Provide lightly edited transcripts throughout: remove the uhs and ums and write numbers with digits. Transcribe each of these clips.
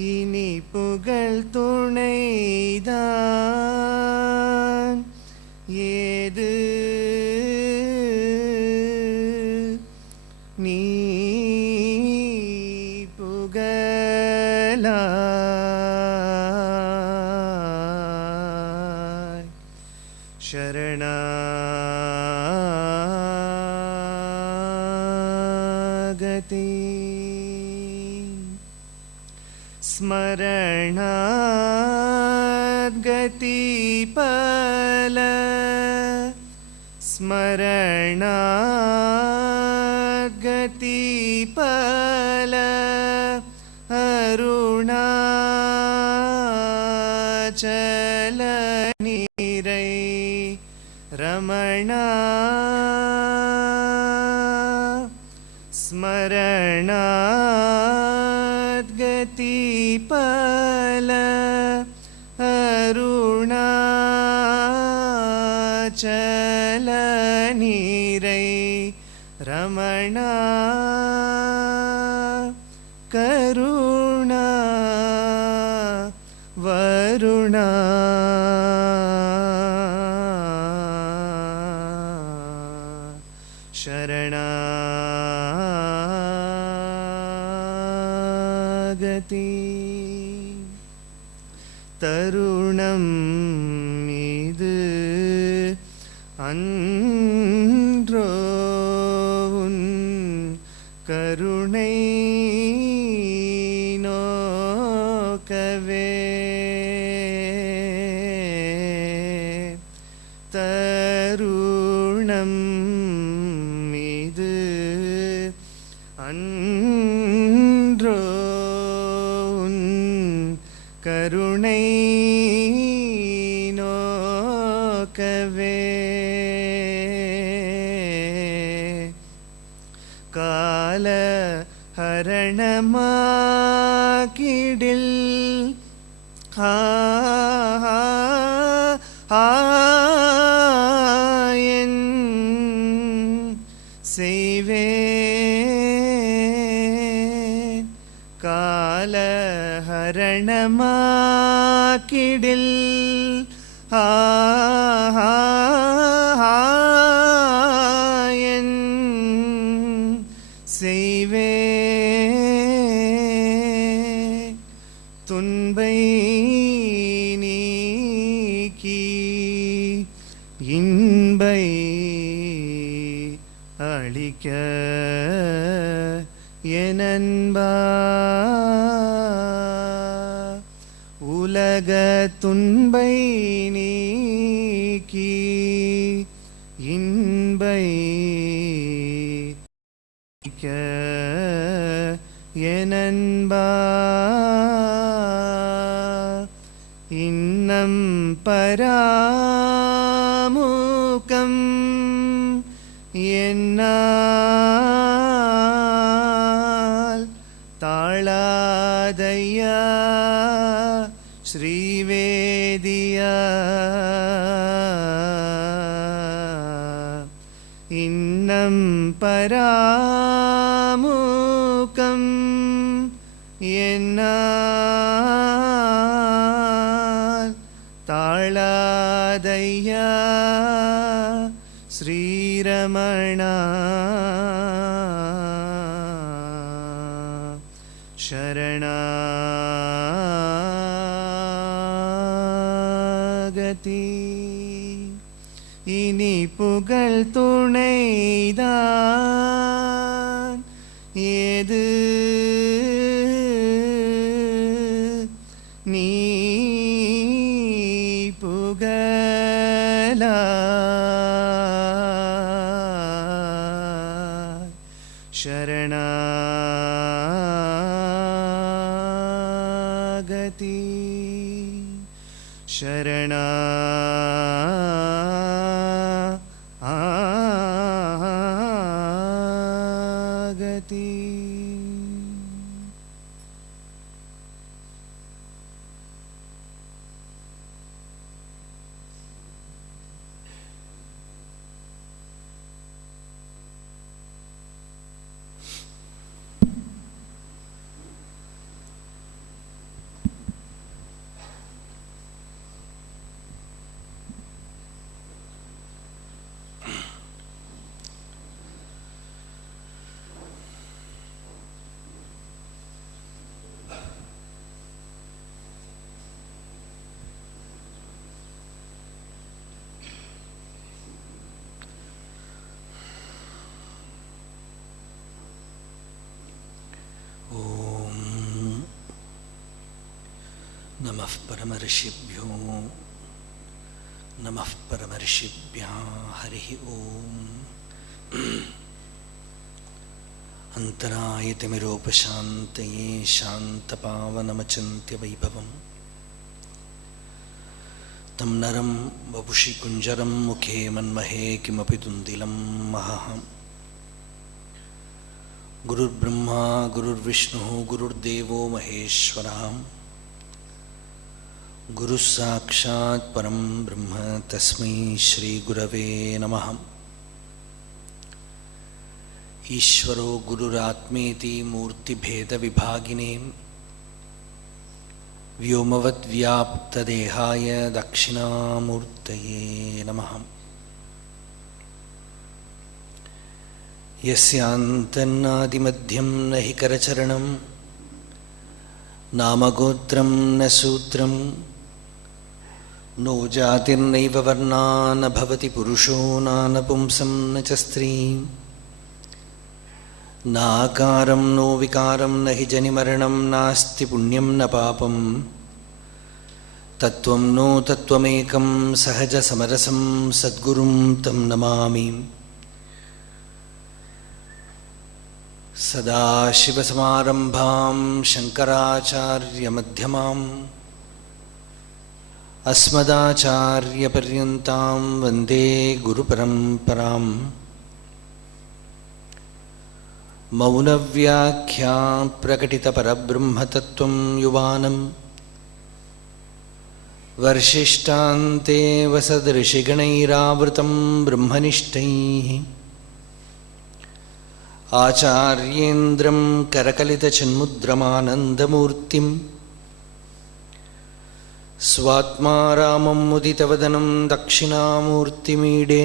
இனி புகழ் துணைதான் ஏது நீ புகழாய் சரணாகதி ஸ்மரணாகதி பல ஸ்மரணாகதி பல அருணாச்சல நீரை ரமணா ஸ்மரணாகதி பல அருணாச்சல நீரை ரமணா கருணா வருணா சரணாகதி தருணம் மீது அன்றோ உன் கருணை நோக்கவே தருணம் மீது அன்றோ உன் கருணை நோக்கவே கால ஹரணமாக்கிடில் ஆயன் செய்வேன் கால ஹரணமாக்கிடில் ஆயன் செய்வேன் துன்பை நீக்கி இன்பை அளிக்க எனன்பா உலக துன்பை நீக்கி இன்பை அளிக்க எனன்பா இன்னம் பராமுகம் என்னால் தாழாதையா ஸ்ரீவேதியா இன்னம் பராமுகம் என்னால் தாழாதையா ஸ்ரீரமணா சரணாகதி இனி புகழ் துணைதான் ஏது நீ புகழாய் சரணாகதி சரணாகதி ನಮಃ ಪರಮರ್ಷಿಭ್ಯೋ ನಮಃ ಪರಮರ್ಷಿಭ್ಯಃ ಹರಿ ಓಂ. ಅಂತರಾಯತಿಮಿರೋಪಶಾಂತಯೇ ಶಾಂತಪಾವನಮಚಿಂತ್ಯ ವೈಭವಂ ತಂ ನರಂ ವಪುಷಿ ಕುಂಜರಂ ಮುಖೇ ಮನ್ಮಹೇ ಕಿಮಪಿ ತುಂದಿಲಂ ಮಹಃ. ಗುರುರ್ಬ್ರಹ್ಮ ಗುರುರ್ವಿಷ್ಣು ಗುರುರ್ದೇವೋ ಮಹೇಶ್ವರಃ. ಗುರುಃ ಸಾಕ್ಷಾತ್ ಪರಂ ಬ್ರಹ್ಮ ತಸ್ಮೈ ಶ್ರೀ ಗುರವೇ ನಮಃ. ಈಶ್ವರೋ ಗುರುರಾತ್ಮೇತಿ ಮೂರ್ತಿಭೇದ ವಿಭಾಗಿನೇ ವ್ಯೋಮವದ್ವ್ಯಾಪ್ತದೇಹಾಯ ದಕ್ಷಿಣಾಮೂರ್ತಯೇ ನಮಃ. ಯಸ್ಯಾಂತನ್ನಾದಿಮಧ್ಯಂ ನ ಹಿ ಕರಚರಣಂ ನಾಮಗೋತ್ರಂ ನ ಸೂತ್ರಂ ನೋ ಜಾತಿರ್ನೈವ ವರ್ಣಾ ನ ಭವತಿ ಪುರುಷೋ ನಾನಪುಂಸಂ ನ ಚ ಸ್ತ್ರೀಂ ನಾಕಾರಂ ನೋ ವಿಕಾರಂ ನ ಹಿ ಜನಿಮರಣಂ ನಾಸ್ತಿ ಪುಣ್ಯಂ ನ ಪಾಪಂ ತತ್ವಂ ನೋ ತತ್ವಮೇಕಂ ಸಹಜ ಸಮರಸಂ ಸದ್ಗುರುಂ ತಂ ನಮಾಮಿ. ಸದಾಶಿವಸಮಾರಂಭಾಂ ಶಂಕರಾಚಾರ್ಯಮಧ್ಯಮಾಂ ಅಸ್ಮದಾಚಾರ್ಯಪರ್ಯಂತಾಂ ವಂದೇ ಗುರುಪರಂಪರಾಂ. ಮೌನವ್ಯಾಖ್ಯಾ ಪ್ರಕಟಿತಪರಬ್ರಹ್ಮತತ್ತ್ವಂ ಯುವಾನಂ ವರ್ಷಿಷ್ಟಾಂತೆ ವಸದೃಷಿಗಣೈರಾವೃತಂ ಬ್ರಹ್ಮನಿಷ್ಠೈಃ ಆಚಾರ್ಯೇಂದ್ರಂ ಕರಕಲಿತಚಿನ್ಮುದ್ರಮಾನಂದಮೂರ್ತಿಂ ಸ್ವಾತ್ಮಾ ರಾಮಂ ಮುದಿತವದನಂ ದಕ್ಷಿಣಾಮೂರ್ತಿಮೀಡೇ.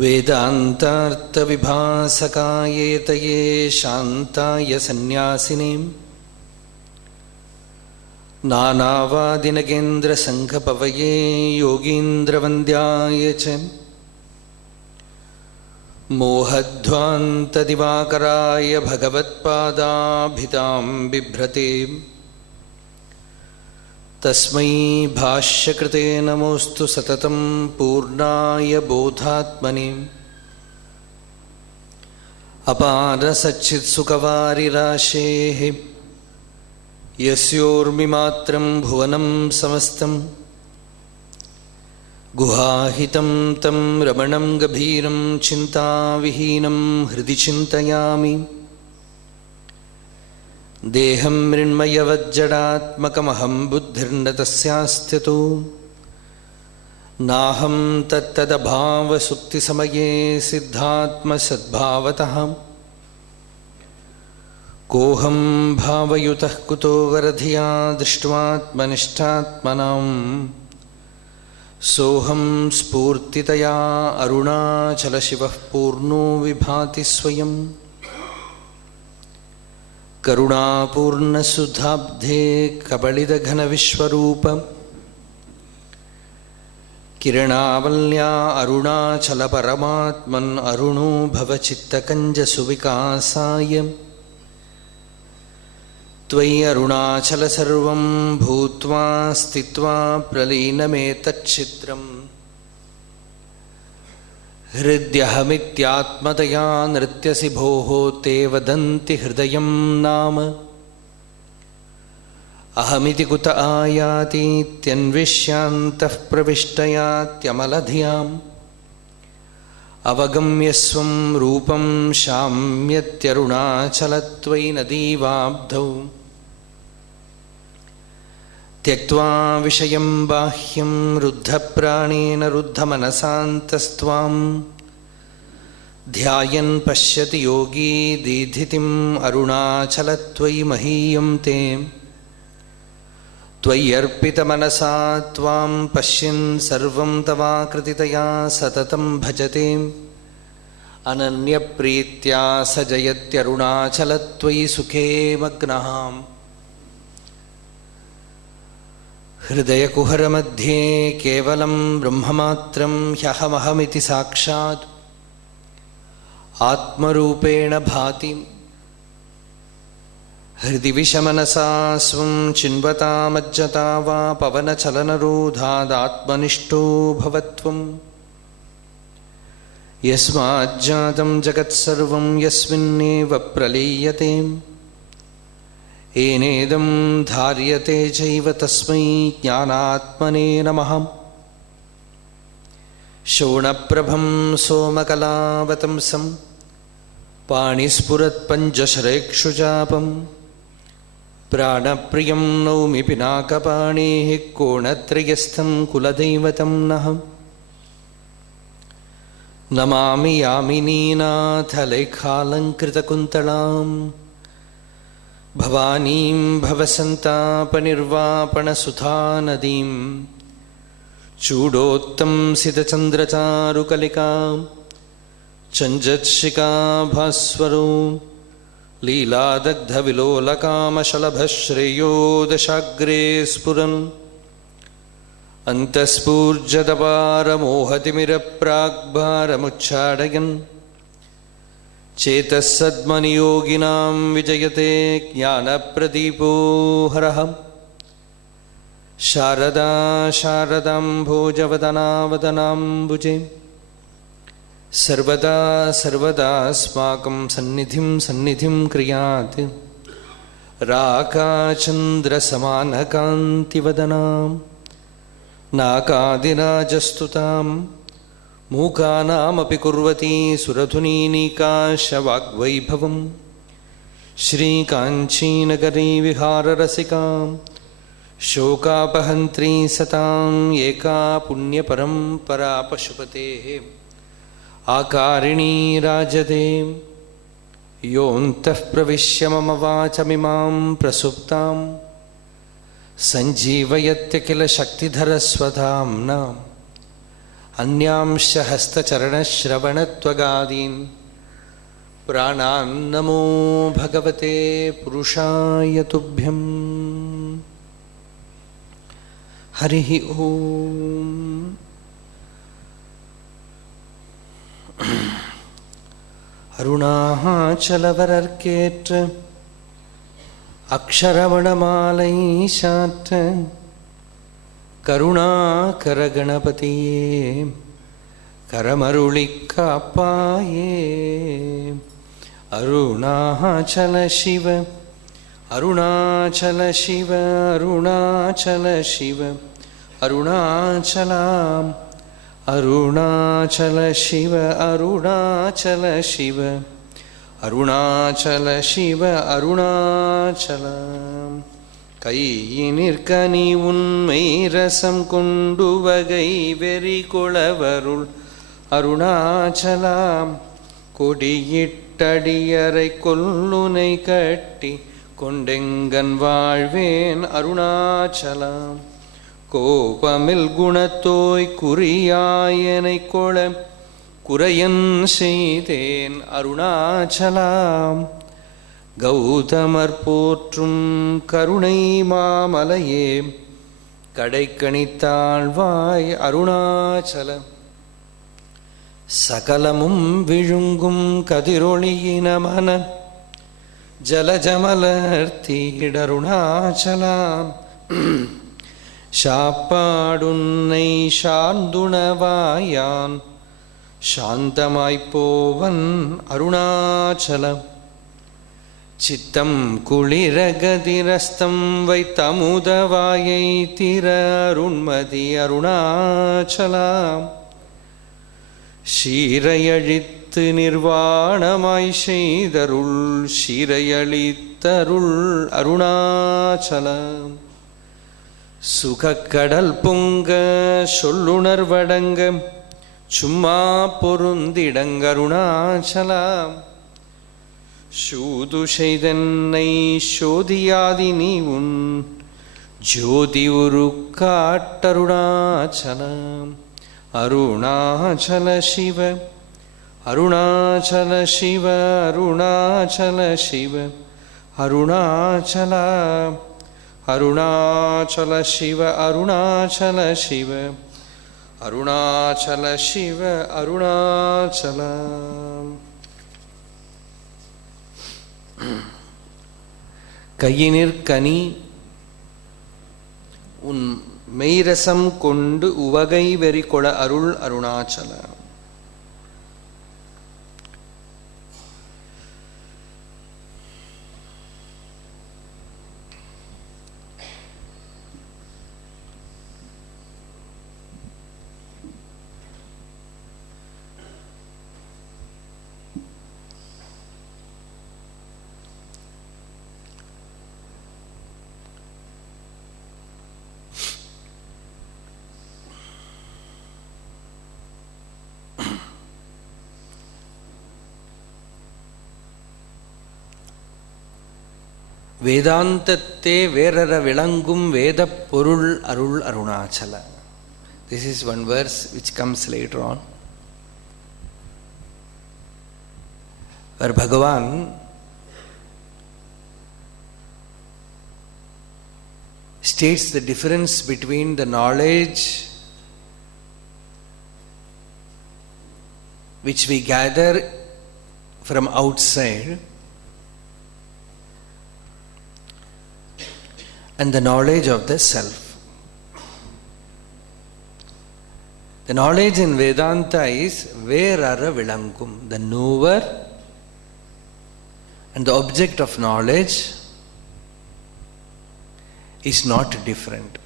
ವೇದಾಂತಾರ್ಥವಿಭಾಸಕಾಯೇತಯೇ ಶಾಂತಾಯ ಸನ್ಯಾಸಿನೇ ನಾನಾವಾದಿನಗೇಂದ್ರಸಂಘಪವಯೇ ಯೋಗೀಂದ್ರವಂದ್ಯಾಯ ಚ ಮೋಹಧ್ವಾಂತದಿವಾಕರಾಯ ಭಗವತ್ಪಾದಾಭಿತಾಂ ಬಿಭ್ರತೆ. ತಸ್ಮೈ ಭಾಷ್ಯಕೃತೆ ನಮೋಸ್ತು ಸತತಂ ಪೂರ್ಣಾಯ ಬೋಧಾತ್ಮನೆ. ಅಪಾರ ಸಚ್ಚಿತ್ಸುಖವಾರಿರಾಶೇಃ ಯಸ್ಯೋರ್ಮಿಮಾತ್ರಂ ಭುವನಂ ಸಮಸ್ತಂ ಗುಹಾಹಿತಂ ತಂ ರಮಣಂ ಗಭೀರಂ ಚಿಂತಾವಿಹೀನಂ ಹೃದಿ ಚಿಂತಯಾಮಿ. ದೇಹಂ ಮೃಣ್ಮಯವಜ್ಜಡಾತ್ಮಕಮಹಂ ಬುದ್ಧಿರ್ನ ತಸ್ಯಾಸ್ತ್ಯತೋ ನಾಹಂ ತತ್ತದಭಾವಸುಪ್ತಿಸಮಯೇ ಸಿದ್ಧಾತ್ಮಸದ್ಭಾವತಃ. ಕೋಹಂ ಭಾವಯುತಃ ಕುತೋ ವರಧಿಯಾ ದೃಷ್ಟ್ವಾತ್ಮನಿಷ್ಠಾತ್ಮನಾಂ ಸೋಹಂ ಸ್ಫೂರ್ತಿತಯಾ ಅರುಣಾಚಲಶಿವಃ ಪೂರ್ಣೋ ವಿಭಾತಿ ಸ್ವಯಂ. ಕರುಣಾಪೂರ್ಣಸುಧಾಬ್ಧೇ ಕಬಳಿದಘನವಿಶ್ವರೂಪ ಕಿರಣಾವಲ್ಯಾ ಅರುಣಾಚಲಪರಮಾತ್ಮನ್ ಅರುಣೋ ಭವಚಿತ್ತಕಂಜಸುವಿಕಾಸಾಯ. ತ್ವಯಿ ಅರುಣಾಚಲಸರ್ವಂ ಭೂತ್ವಾ ಸ್ಥಿತ್ವಾ ಪ್ರಲೀನಮೇತಚ್ಚಿತ್ರಂ. ಹೃದ್ಯಹಮಿತ್ಯಾತ್ಮತಯಾ ನೃತ್ಯಸಿ ಭೋಃ ತೇ ವದಂತಿ ಹೃದಯಂ ನಾಮ. ಅಹಮಿತಿ ಕುತ ಆಯಾತೀತ್ಯನ್ವಿಷ್ಯಾಂತಃ ಪ್ರವಿಷ್ಟಯಾತ್ಯಮಲಧಿಯಾಂ. ಅವಗಮ್ಯಸ್ವಂ ರೂಪಂ ಶಾಮ್ಯತ್ಯರುಣಾಚಲತ್ವಯಿ ನದೀವಾಬ್ಧೌ. ತ್ಯಕ್ತ್ವಾ ವಿಷಯಂ ಬಾಹ್ಯಂ ರುದ್ಧಪ್ರಾಣೇನ ರುದ್ಧಮನಸಾಂತಸ್ತ್ವಾಂ. ಧ್ಯಾಯನ್ ಪಶ್ಯತಿ ಯೋಗೀ ದೀಧಿತಿಂ ಅರುಣಾಚಲತ್ವಯಿ ಮಹೀಯಂ ತೇ. ತ್ವಯ್ಯರ್ಪಿತಮನಸಾ ತ್ವಾಂ ಪಶ್ಯನ್ ಸರ್ವಂ ತವಾಕೃತಿತಯಾ ಸತತಂ ಭಜತೆ. ಅನನ್ಯಪ್ರೀತ್ಯಾ ಸ ಜಯತ್ಯರುಣಾಚಲತ್ವಯಿ ಸುಖೇ ಮಗ್ನಃ. ಹೃದಯಕುಹರಮಧ್ಯೆ ಕೇವಲಂ ಬ್ರಹ್ಮಮಾತ್ರಂ ಹ್ಯಹಮಹಮಿತಿ ಸಾಕ್ಷಾತ್ ಆತ್ಮರೂಪೇಣ ಭಾತಿ. हृदि विषमनसा स्वं चिन्वतामज्जता वा पवनचलनरोधादात्मनिष्ठो भवत्वं यस्माज्जातं जगत्सर्वं यस्मिन्नेव प्रलीयते येनेदं धार्यते चैव तस्मै ज्ञानात्मने नमः। शोणप्रभं सोमकलावतंसं पाणिस्फुरत्पञ्चशरेक्षुचापं प्राणप्रियं नौमि पिनाकपाणेः कोणत्रयस्थं कुलदैवतं नः। नमामि यामिनीनाथलेखालङ्कृतकुन्तलां भवानीं भवसन्तापनिर्वापणसुधानदीं चूडोत्तंसितचन्द्रचारुकलिकां चञ्जत्शिखाभास्वरो लीलादग्धविलोलकामशलभश्रेयो दशाग्रे स्फुरन् अन्तःस्फूर्जदपारमोहतिमिरप्राग्भारमुच्चाटयन् चेतःसद्मनियोगिनां विजयते ज्ञानप्रदीपो हरः। शारदा शारदाम्भोजवदनावदनाम्बुजे सर्वदा सर्वदास्माकं सन्निधिं क्रियात् राकाचन्द्रसमानकान्तिवदनां नाकादिराजस्तुतां मूकानामपि कुर्वती सुरधुनीनीकाशवाग्वैभवं श्रीकाञ्चीनगरी विहाररसिकां शोकापहन्त्री सतां एका पुण्यपरम्परा पशुपतेः आकारिणी राजते। योऽन्तः प्रविश्य मम वाचमिमां प्रसुप्तां सञ्जीवयत्यखिलशक्तिधरस्वधाम्ना अन्यांश हस्तचरणश्रवणत्वगादीन् प्राणान् नमो भगवते पुरुषाय तुभ्यम्। हरिः ओम्। अरुणाचलवरर्केற்ற अक्षरमणमालै சாற்ற கருணாகரகணபதியே கரமருளிக் காப்பாயே। அருணாச்சல சிவ அருணாச்சல சிவ அருணாச்சல சிவ அருணாச்சலாம் அருணாச்சல சிவ அருணாச்சல சிவ அருணாச்சல சிவ அருணாச்சலம்। கையினிற்கனி உண்மை ரசம் கொண்டு வகை வெறி கொளவருள் அருணாச்சலாம்। கொடியிட்டடியரை கொல்லுனை கட்டி கொண்டெங்கன் வாழ்வேன் அருணாச்சலாம்। கோபமில் குணத்தோய் குறியாயனை கொள குறையன் செய்தேன் அருணாச்சலாம்। கௌதமர் போற்றும் கருணை மாமலையே கடைக்கணித்தாழ்வாய் அருணாச்சலம்। சகலமும் விழுங்கும் கதிரொளியினமன ஜலஜமலர்த்தீடருணாச்சலாம்। சாப்பாடுன்னை சார்ந்துணவாயான் சாந்தமாய்ப்போவன் அருணாச்சலம்। சித்தம் குளிரகதிரஸ்தம் வைத்தமுதவாயை திற அருண்மதி அருணாச்சலாம்। சீரையழித்து நிர்வாணமாய் செய்தருள் சீரையழித்தருள் அருணாச்சலம்। சுகக்கடல் பொங்க சொல்லுணர்வடங்க சும்மா பொருந்திடங்கருணாச்சலாம்। சூது செய்தென்னை சோதியாதி நீ உன் ஜோதி உரு காட்டருணாச்சலம்। அருணாச்சல சிவ அருணாச்சல சிவ அருணாச்சல சிவ அருணாச்சல அருணாச்சல சிவ அருணாச்சல சிவ அருணாச்சல சிவ அருணாச்சலம். கையினிற் கனி உன் மெய்ரசம் கொண்டு உவகை வெறி கொள அருள் அருணாச்சல. வேதாந்தத்தே வேறற விளங்கும் வேதப் பொருள் அருள் Arunachal. This is one verse which comes later on, where Bhagavan states the difference between the knowledge which we gather from outside and the knowledge of the self. The knowledge in Vedanta is verara vilangum, the knower and the object of knowledge is not different.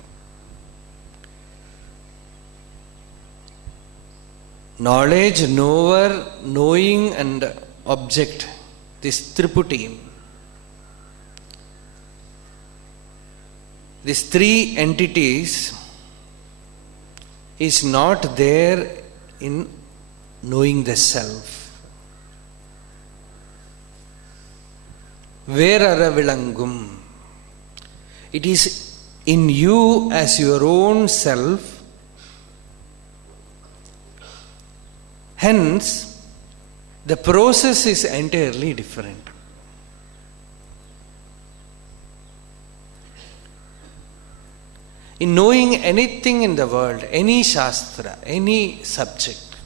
Knowledge, knower, knowing and object, this triputi, these three entities is not there in knowing the self. Verara vilangum, it is in you as your own self. Hence, the process is entirely different. In knowing anything in the world, any shastra, any subject,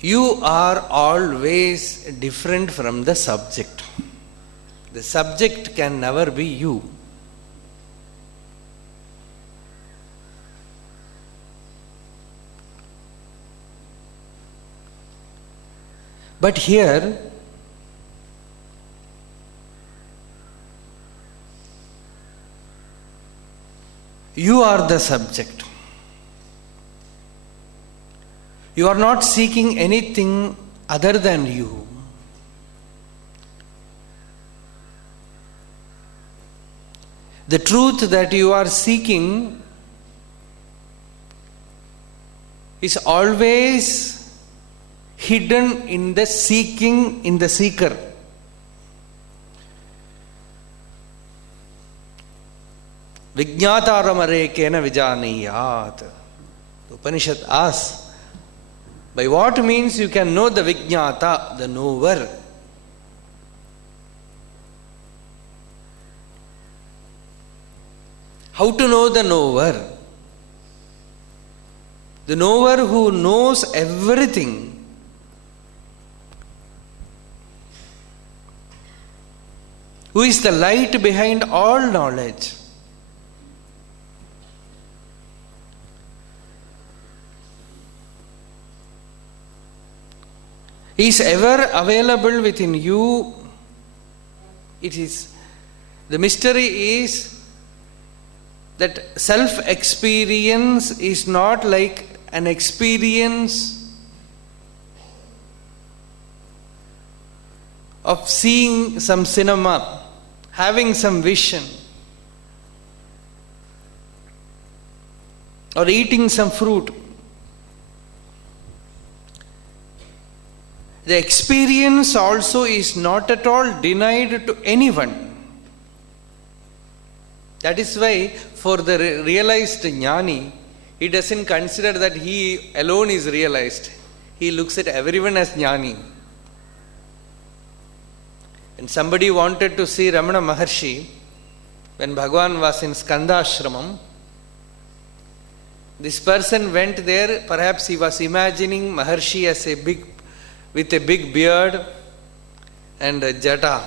you are always different from the subject. The subject can never be you. But here, you are the subject. You are not seeking anything other than you. The truth that you are seeking is always hidden in the seeking, in the seeker. Venkataraman kena vijaniyat. The Upanishad asks, by what means you can know the Vijnata, the knower? How to know the knower? The knower who knows everything. Who is the light behind all knowledge. He is ever available within you. It is, the mystery is that self-experience is not like an experience of seeing some cinema, having some vision, or eating some fruit. The experience also is not at all denied to anyone. That is why for the realized jnani, he doesn't consider that he alone is realized. He looks at everyone as jnani. And somebody wanted to see Ramana Maharshi when Bhagavan was in Skandashramam. This person went there, perhaps he was imagining Maharshi as with a big beard, and jata.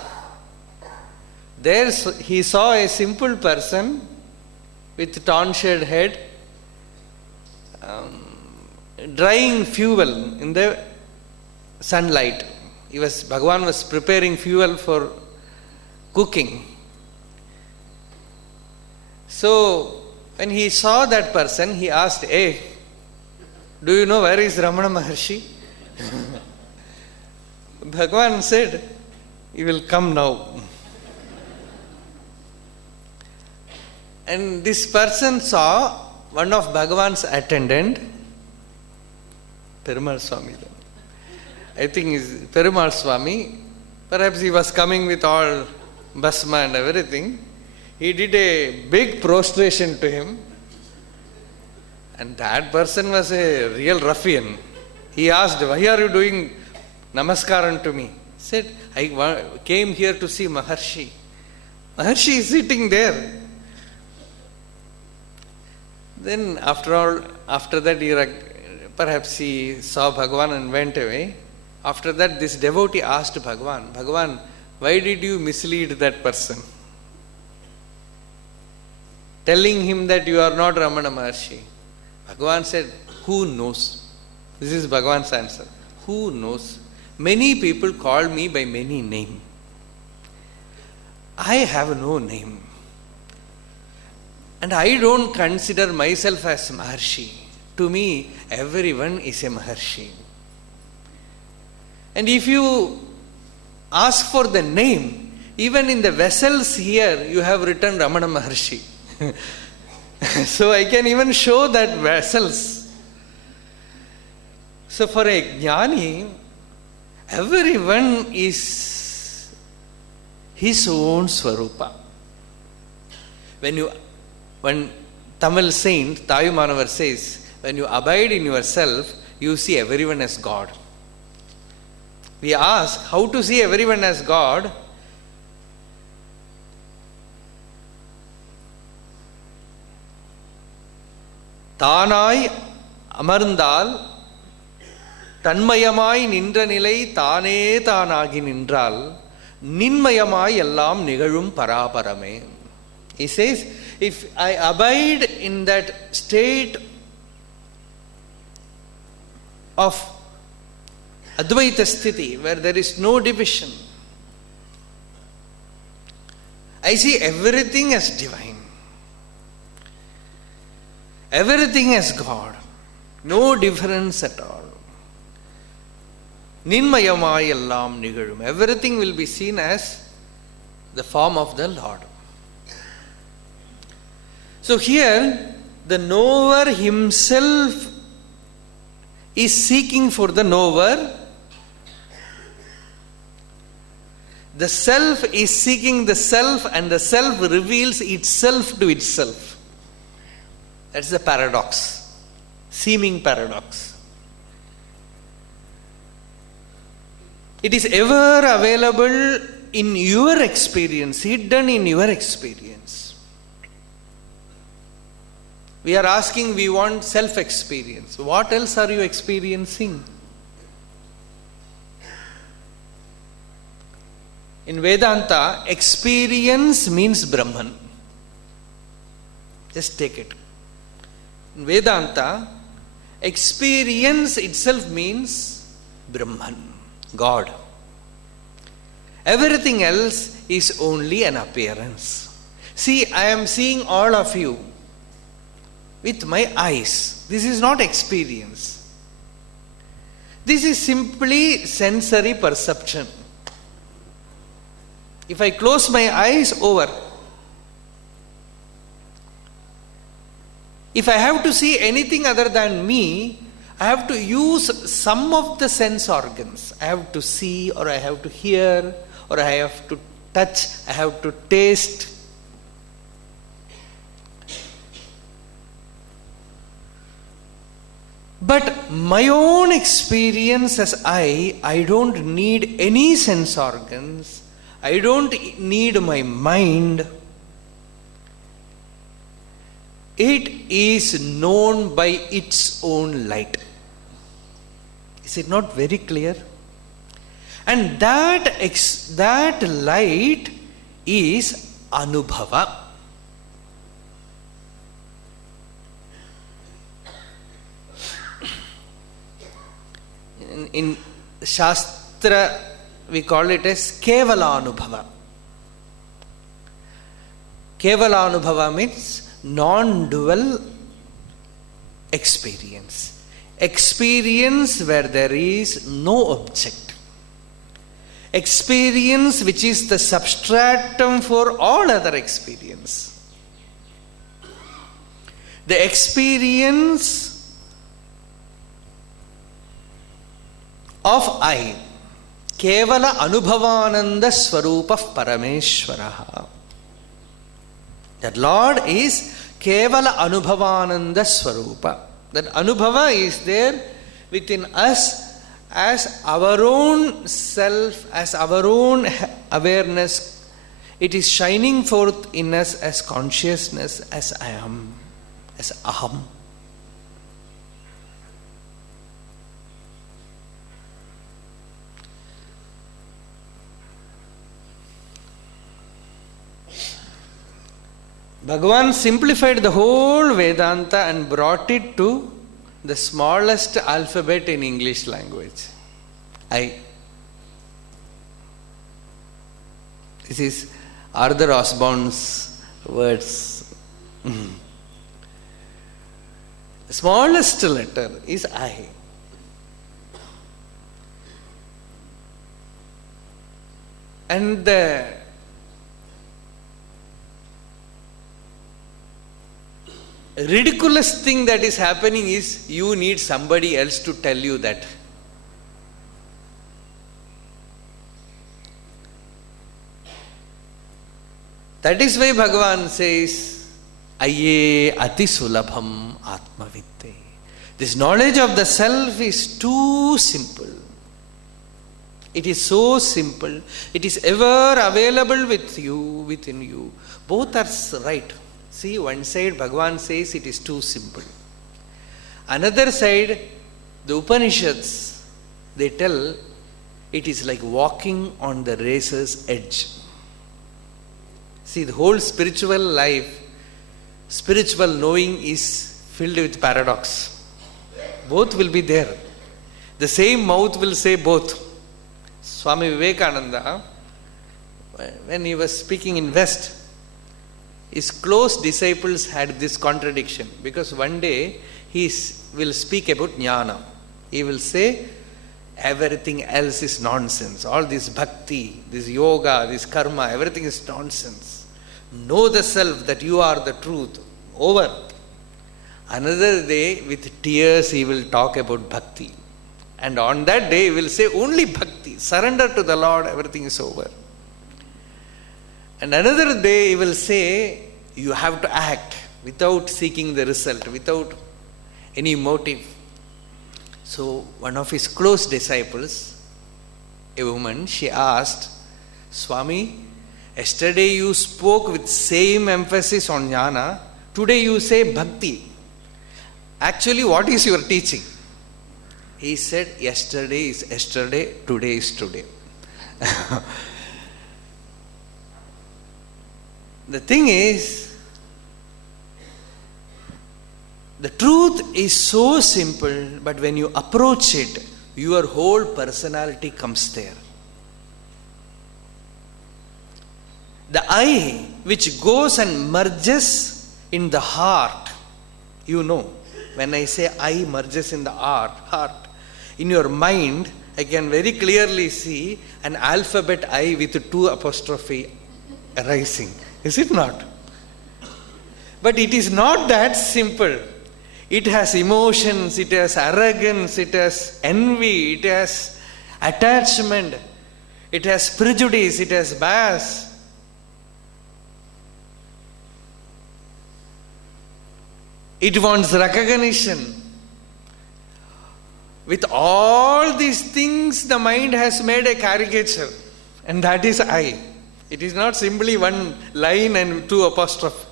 There he saw a simple person with tonsured head, drying fuel in the sunlight. Bhagavan was preparing fuel for cooking. So when he saw that person, he asked, "Hey, do you know where is Ramana Maharshi?" Bhagavan said, "He will come now." And this person saw one of Bhagavan's attendant, Perumal Swami. I think is Perumal Swami. Perhaps he was coming with all basma and everything. He did a big prostration to him. And that person was a real ruffian. He asked, "Why are you doing namaskaram to me?" He said, "I came here to see Maharshi." Maharshi is sitting there. Then after that, perhaps he saw Bhagavan and went away. After that, this devotee asked Bhagavan, "Bhagavan, why did you mislead that person? Telling him that you are not Ramana Maharshi." Bhagavan said, "Who knows?" This is Bhagavan's answer. Who knows? Many people call me by many names. I have no name. And I don't consider myself as Maharshi. To me, everyone is a Maharshi. And if you ask for the name, even in the vessels here, you have written Ramana Maharshi. So I can even show that vessels. So for a jnani, everyone is his own Swarupa. When Tamil saint Tayumanavar says, when you abide in yourself, you see everyone as God. We ask how to see everyone as God. Tanai amarndal tanmayamai nindra nilai tane tanagi nindral ninmayamai ellam nigalum paraparame. He says, if I abide in that state of Advaita Sthiti, where there is no division, I see everything as divine, everything as God, no difference at all. Ninmayamai ellam nigalum. Everything will be seen as the form of the Lord. So here, the knower himself is seeking for the knower. The self is seeking the self, and the self reveals itself to itself. That's the paradox, seeming paradox. It is ever available in your experience, hidden in your experience. We are asking, we want self-experience. What else are you experiencing? In Vedanta, experience means Brahman. Just take it. In Vedanta, experience itself means Brahman, God. Everything else is only an appearance. See, I am seeing all of you with my eyes. This is not experience. This is simply sensory perception. If I close my eyes, over. If I have to see anything other than me, I have to use some of the sense organs. I have to see, or I have to hear, or I have to touch, I have to taste. But my own experience as I don't need any sense organs. I don't need my mind. It is known by its own light. Is it not very clear? And that light is Anubhava. In Shastra, we call it as Kevala Anubhava. Kevala Anubhava means non-dual experience. Experience where there is no object. Experience which is the substratum for all other experience. The experience of I, Kevala Anubhavananda Swarupa Parameshwaraha. That Lord is Kevala Anubhavananda Swarupa. That Anubhava is there within us as our own self, as our own awareness. It is shining forth in us as consciousness, as I am, as Aham. Bhagavan simplified the whole Vedanta and brought it to the smallest alphabet in English language. I. This is Arthur Osborne's words. The smallest letter is I. And the ridiculous thing that is happening is you need somebody else to tell you that. That is why Bhagavan says, Aye ati sulabham atmavitte. This knowledge of the self is too simple. It is so simple. It is ever available with you, within you. Both are right. See, one side Bhagavan says it is too simple. Another side, the Upanishads, they tell it is like walking on the razor's edge. See, the whole spiritual life, spiritual knowing is filled with paradox. Both will be there. The same mouth will say both. Swami Vivekananda, when he was speaking in West, his close disciples had this contradiction, because one day he will speak about jnana. He will say everything else is nonsense. All this bhakti, this yoga, this karma, everything is nonsense. Know the self, that you are the truth. Over. Another day with tears he will talk about bhakti. And on that day he will say only bhakti. Surrender to the Lord, everything is over. And another day he will say, you have to act without seeking the result, without any motive. So one of his close disciples, a woman, she asked, Swami, yesterday you spoke with same emphasis on jnana, today you say bhakti. Actually, what is your teaching? He said, yesterday is yesterday, today is today. The thing is, the truth is so simple, but when you approach it, your whole personality comes there. The I, which goes and merges in the heart, you know, when I say I merges in the heart, in your mind, I can very clearly see an alphabet I with 2 apostrophe arising. Is it not? But it is not that simple. It has emotions, it has arrogance, it has envy, it has attachment, it has prejudice, it has bias. It wants recognition. With all these things, the mind has made a caricature, and that is I. It is not simply one line and 2 apostrophes.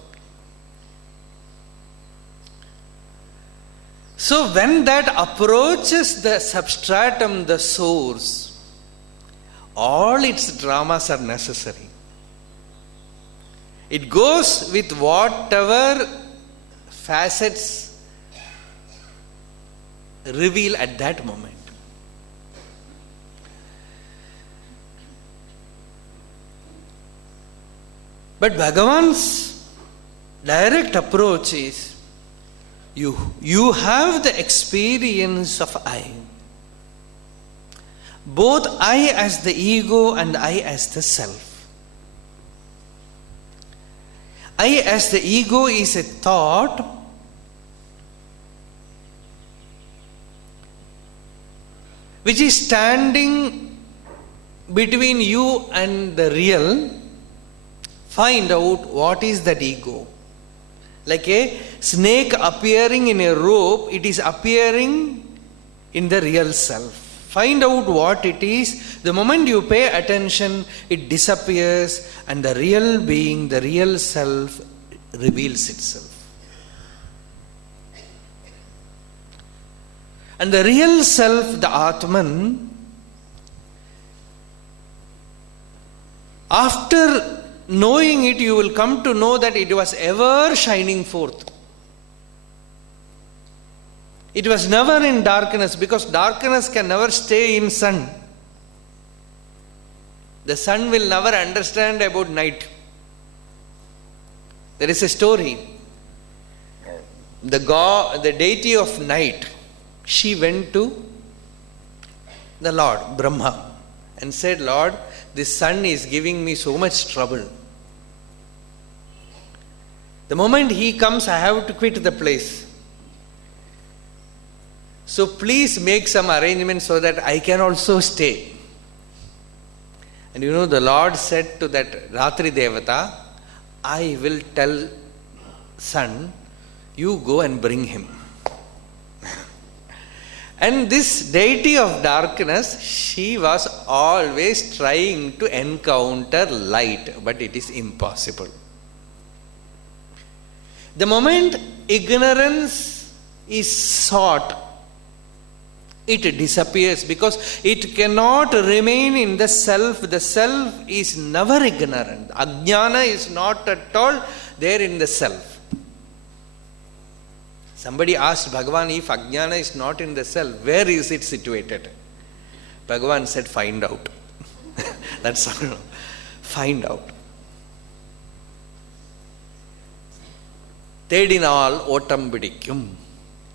So when that approaches the substratum, the source, all its dramas are necessary. It goes with whatever facets reveal at that moment. But Bhagavan's direct approach is, you have the experience of I. Both I as the ego and I as the self. I as the ego is a thought which is standing between you and the real. Find out what is that ego. Like a snake appearing in a rope, it is appearing in the real self. Find out what it is. The moment you pay attention, it disappears and the real being, the real self reveals itself. And the real self, the Atman, after knowing it, you will come to know that it was ever shining forth. It was never in darkness, because darkness can never stay in sun. The sun will never understand about night. There is a story. The deity of night, she went to the Lord, Brahma, and said, Lord, this sun is giving me so much trouble. The moment he comes, I have to quit the place. So please make some arrangements so that I can also stay. And you know, the Lord said to that Ratri Devata, I will tell sun, you go and bring him. And this deity of darkness, she was always trying to encounter light, but it is impossible. The moment ignorance is sought, it disappears, because it cannot remain in the self. The self is never ignorant. Ajnana is not at all there in the self. Somebody asked Bhagavan, if Ajnana is not in the self, where is it situated? Bhagavan said, find out. That's all. Find out. Tedinal otam pidikum.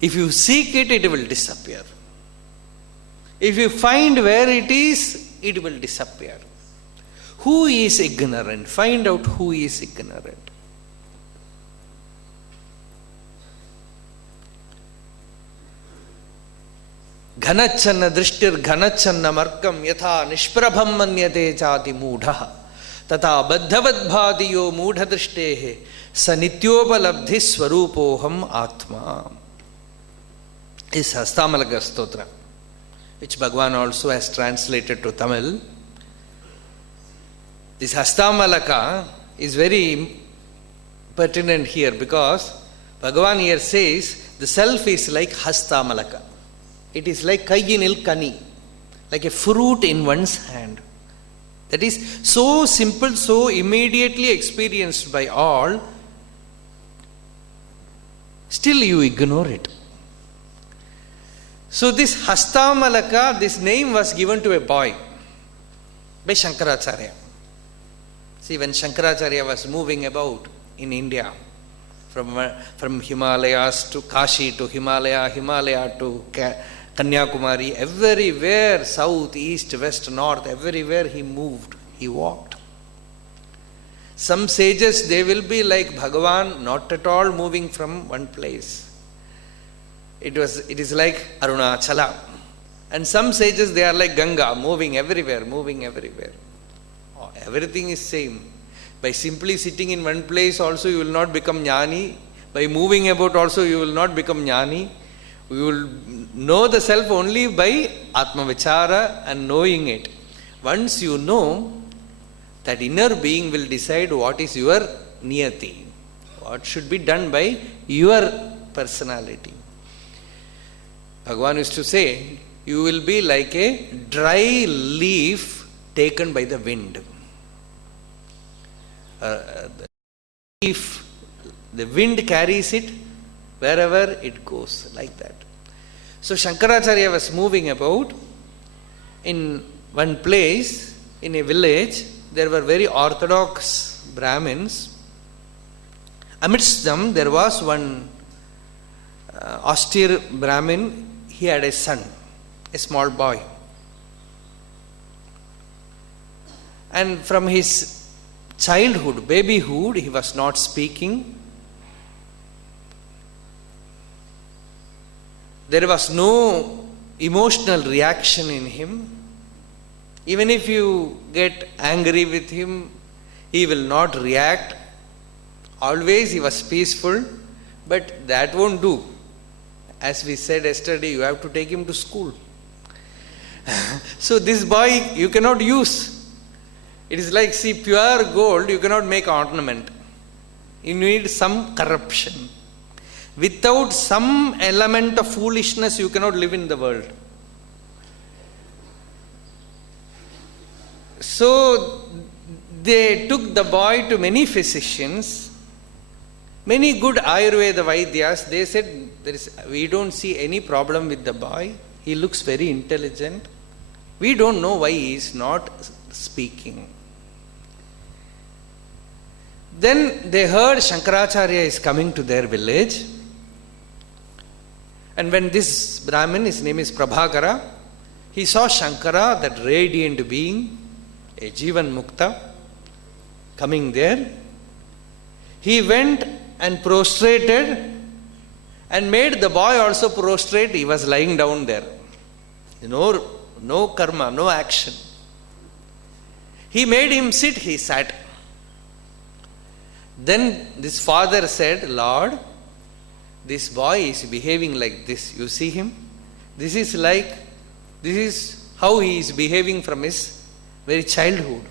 If you seek it, it will disappear. If you find where it is, it will disappear. Who is ignorant? Find out who is ignorant. Ghanachanna drishtir ghanachanna markam yatha nishprabham manyate jati moodha tata baddhavad bhadiyo moodha drishtehe sanityopalabdhi swarupoham atma. Is Hastamalaka Stotra, which Bhagavan also has translated to Tamil. This Hastamalaka is very pertinent here, because Bhagavan here says the self is like Hastamalaka. It is like Kayyinil Kani, like a fruit in one's hand. That is so simple, so immediately experienced by all, still you ignore it. So this Hastamalaka, this name was given to a boy by Shankaracharya. See, when Shankaracharya was moving about in India, from Himalayas to Kashi to Himalaya, Himalaya to Kanyakumari, everywhere, south, east, west, north, everywhere he moved, he walked. Some sages, they will be like Bhagavan, not at all moving from one place. It is like Arunachala. And some sages, they are like Ganga, moving everywhere, moving everywhere. Oh, everything is same. By simply sitting in one place also you will not become jnani. By moving about also you will not become jnani. We will know the self only by Atma Vichara and knowing it. Once you know, that inner being will decide what is your niyati, what should be done by your personality. Bhagavan used to say, you will be like a dry leaf taken by the wind. If the wind carries it wherever it goes, like that. So Shankaracharya was moving about. In one place, in a village, there were very orthodox Brahmins. Amidst them, there was one austere Brahmin. He had a son, a small boy. And from his childhood, babyhood, he was not speaking. There was no emotional reaction in him. Even if you get angry with him, he will not react. Always he was peaceful, but that won't do. As we said yesterday, you have to take him to school. So this boy you cannot use. It is like, see, pure gold you cannot make ornament. You need some corruption. Without some element of foolishness, you cannot live in the world. So they took the boy to many physicians, many good Ayurveda Vaidyas. They said, we don't see any problem with the boy. He looks very intelligent. We don't know why he is not speaking. Then they heard Shankaracharya is coming to their village. And when this Brahmin, his name is Prabhakara, he saw Shankara, that radiant being, a Jivan Mukta, coming there. He went and prostrated and made the boy also prostrate. He was lying down there. No karma, no action. He made him sit, he sat. Then this father said, Lord, this boy is behaving like this. You see him? This is how he is behaving from his very childhood.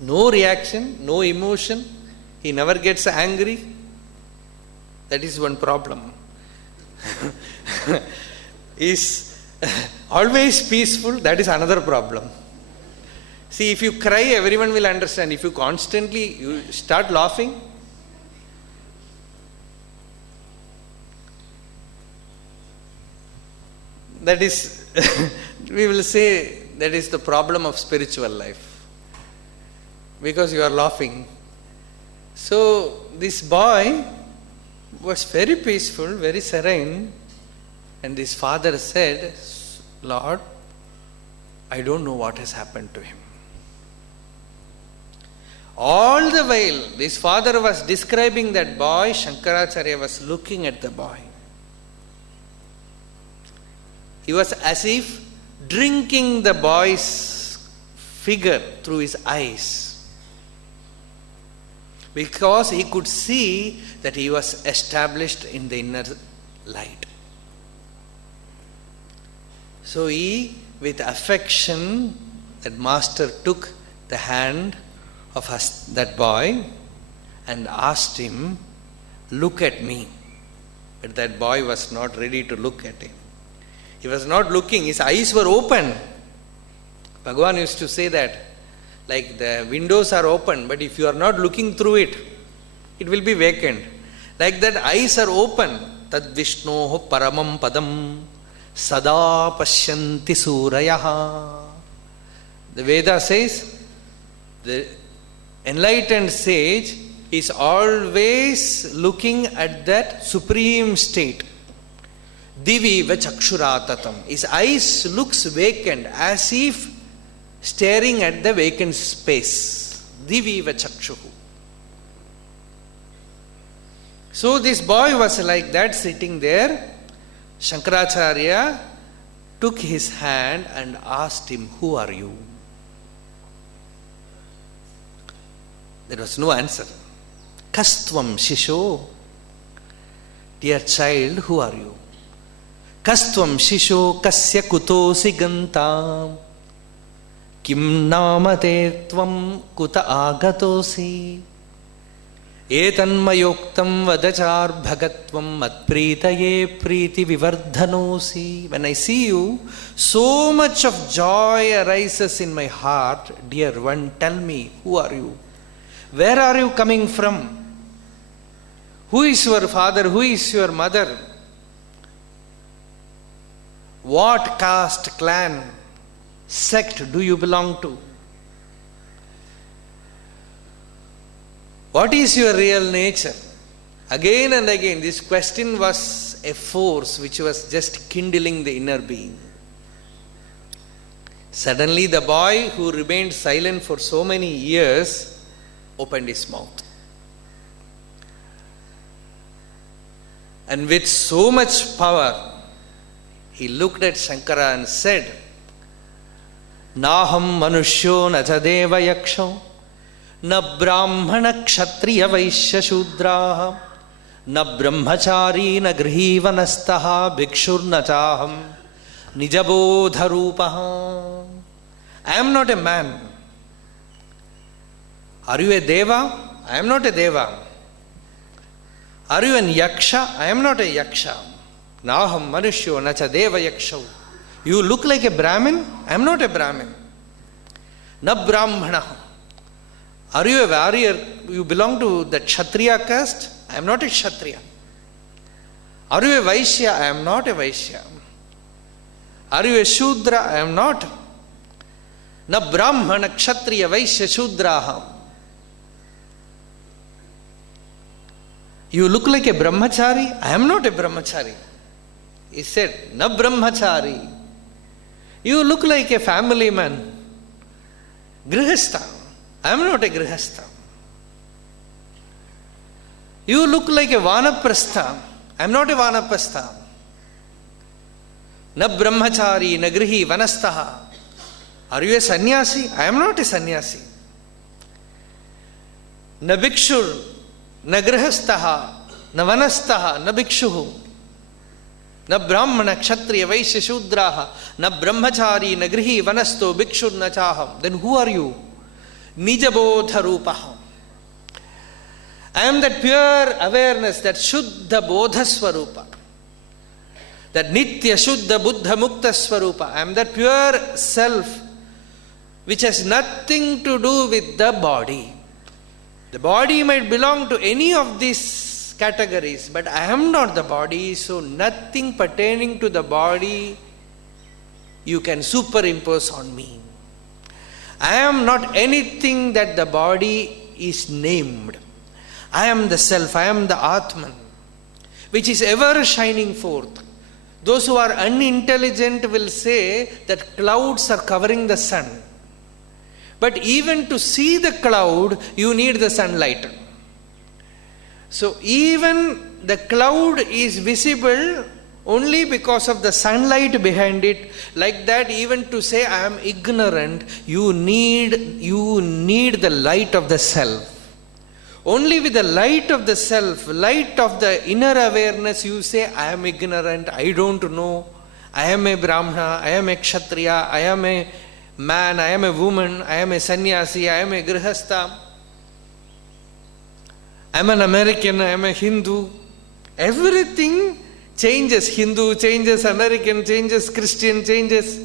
No reaction, no emotion. He never gets angry. That is one problem. Is always peaceful. That is another problem. See, if you cry, everyone will understand. If you constantly you start laughing, that is, we will say, that is the problem of spiritual life. Because you are laughing. So, this boy was very peaceful, very serene. And this father said, Lord, I don't know what has happened to him. All the while, this father was describing that boy, Shankaracharya was looking at the boy. He was as if drinking the boy's figure through his eyes. Because he could see that he was established in the inner light. So he, with affection, that master took the hand of that boy and asked him, look at me. But that boy was not ready to look at him. He was not looking, his eyes were open. Bhagavan used to say that, like the windows are open, but if you are not looking through it, it will be vacant. Like that, eyes are open. Tad Vishnoho paramam padam sada pashyanti surayaha. The Veda says, the enlightened sage is always looking at that supreme state. Divi vachakshuratatam. His eyes looks vacant, as if staring at the vacant space. Divi vachakshuhu. So this boy was like that, sitting there. Shankaracharya took his hand and asked him, who are you? There was no answer. Kastvam shisho. Dear child, who are you? Kastvam shisho kasya kutosi gantam. Kim namate tvam kuta agatosi. Etanmayoktam vadachar bhagatvam matpritaye priti vivardhanosi. When I see you, so much of joy arises in my heart. Dear one, tell me, who are you? Where are you coming from? Who is your father? Who is your mother? What caste, clan, sect do you belong to? What is your real nature? Again and again, this question was a force which was just kindling the inner being. Suddenly, the boy who remained silent for so many years opened his mouth. And with so much power, he looked at Shankara and said, Naham manushyo na chadeva yaksho na brahmana kshatriya vaishya shudraha na brahmachari na grihivanastha bhikshur na chaham nijabodha rupaha. I am not a man. Are you a deva? I am not a deva. Are you an yaksha? I am not a yaksha. Naham manushyo nacha deva yakshav. You look like a Brahmin? I am not a Brahmin. Na brahmana. Are you a warrior? You belong to the Kshatriya caste? I am not a Kshatriya. Are you a Vaishya? I am not a Vaishya. Are you a Shudra? I am not. Na brahmana Kshatriya Vaishya Shudraham. You look like a brahmachari? I am not a brahmachari. He said, Na brahmachari. You look like a family man. Grihastha. I am not a grihastha. You look like a vanaprastha. I am not a vanaprastha. Na brahmachari, na grihi, vanastaha. Are you a sannyasi? I am not a sannyasi. Na bhikshur, na grihastaha, na vanastaha, na bhikshuhu. Na brahmana, kshatriya, vaishya, shudraha, na brahmachari, na grihi, vanasto, bhikshur, na chaham. Then who are you? Nijabodha rupaha. I am that pure awareness, that shuddha bodha swarupa. That nitya shuddha buddha mukta swarupa. I am that pure self which has nothing to do with the body. The body might belong to any of these categories, but I am not the body, so nothing pertaining to the body you can superimpose on me. I am not anything that the body is named. I am the self, I am the Atman, which is ever shining forth. Those who are unintelligent will say that clouds are covering the sun. But even to see the cloud, you need the sunlight. So even the cloud is visible only because of the sunlight behind it. Like that, even to say I am ignorant, you need the light of the self. Only with the light of the self, light of the inner awareness, you say I am ignorant, I don't know, I am a Brahmana, I am a Kshatriya, I am a man, I am a woman, I am a sannyasi, I am a grihastha, I am an American, I am a Hindu. Everything changes. Hindu changes, American changes, Christian changes,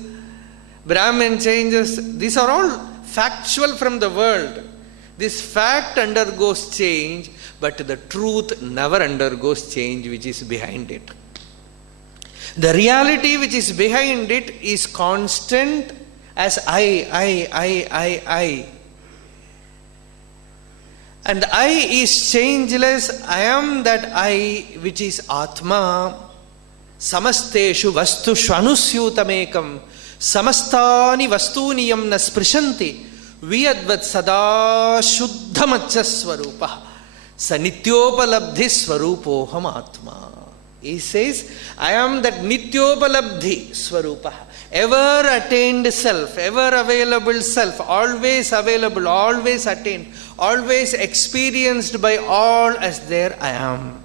Brahmin changes. These are all factual from the world. This fact undergoes change, but the truth never undergoes change, which is behind it. The reality which is behind it is constant as I. And I is changeless. I am that I which is Atma. Samasteshu vastu shvanusyutamekam. Samastani vastuniyam na sprishanti. Viyadvat sada shuddhamacha swarupa. Sanityopalabdhi swarupoham Atma. He says, I am that nityopalabdhi swarupa. Ever attained self, ever available self, always available, always attained, always experienced by all as there I am.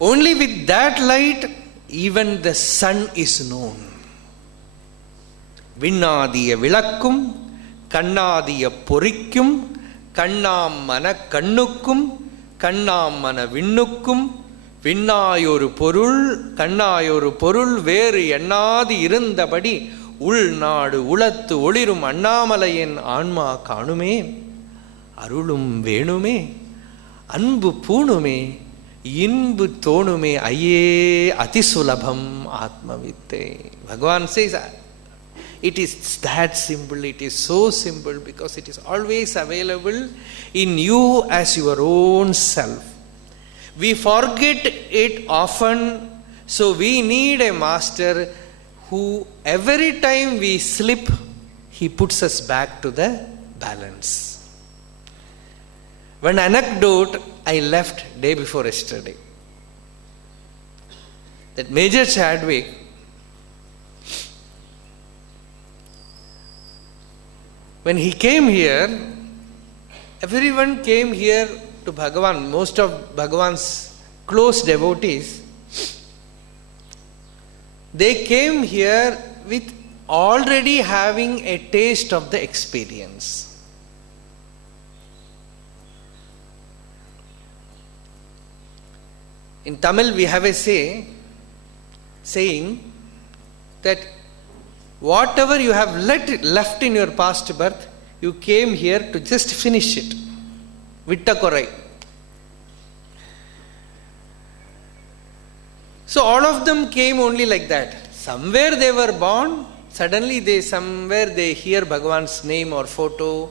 Only with that light, even the sun is known. விண்ணாதிய விளக்கும் கண்ணாதிய பொறிக்கும் கண்ணாம் மன கண்ணுக்கும் கண்ணாம் மன விண்ணுக்கும் விண்ணாயொரு பொருள் கண்ணாயொரு பொருள் வேறு எண்ணாது இருந்தபடி உள்நாடு உளத்து ஒளிரும் அண்ணாமலையின் ஆன்மா காணுமே, அருளும் வேணுமே, அன்பு பூணுமே, இன்பு தோணுமே, ஐயே அதிசுலபம் ஆத்மவித்தே. Bhagavan says it is that simple, it is so simple because it is always available in you as your own self. We forget it often, so we need a master who every time we slip, he puts us back to the balance. One anecdote I left day before yesterday. That Major Chadwick, when he came here, everyone came here to Bhagavan, most of Bhagavan's close devotees, they came here with already having a taste of the experience. In Tamil we have a saying that whatever you have left in your past birth, you came here to just finish it. Vitta korai. So all of them came only like that. Somewhere they were born, suddenly somewhere they hear Bhagavan's name or photo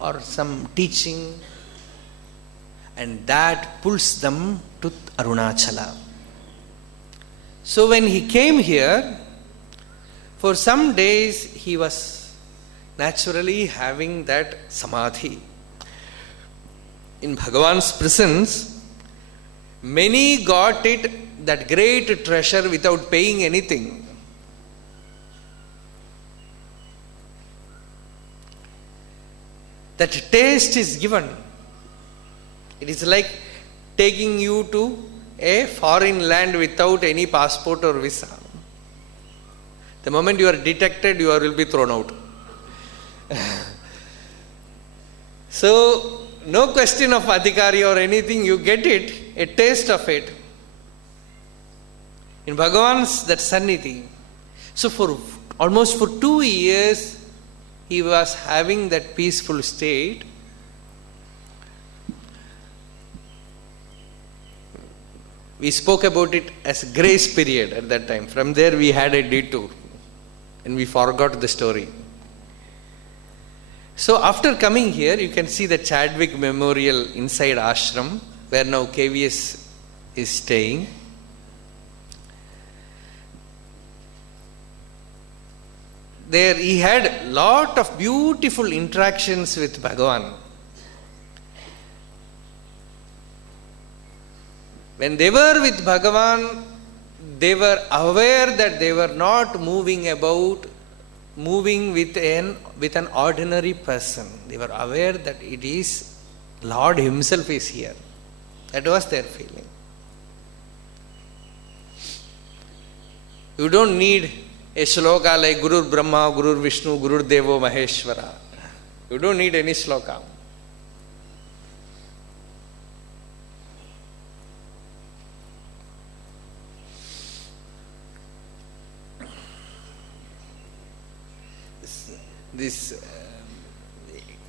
or some teaching, and that pulls them to Arunachala. So when he came here, for some days he was naturally having that samadhi. In Bhagavan's presence, many got it, that great treasure, without paying anything. That taste is given. It is like taking you to a foreign land without any passport or visa. The moment you are detected, you will be thrown out. So, no question of adhikari or anything, you get it, a taste of it. In Bhagavan's that Sannidhi. So for almost for 2 years, he was having that peaceful state. We spoke about it as grace period at that time. From there we had a detour and we forgot the story. So after coming here, you can see the Chadwick Memorial inside ashram, where now KVS is staying. There he had lot of beautiful interactions with Bhagavan. When they were with Bhagavan, they were aware that they were not moving with an ordinary person. They were aware that it is Lord himself is here. That was their feeling. You don't need a shloka like Guru Brahma, Guru Vishnu, Guru Devo Maheshwara. You don't need any shloka.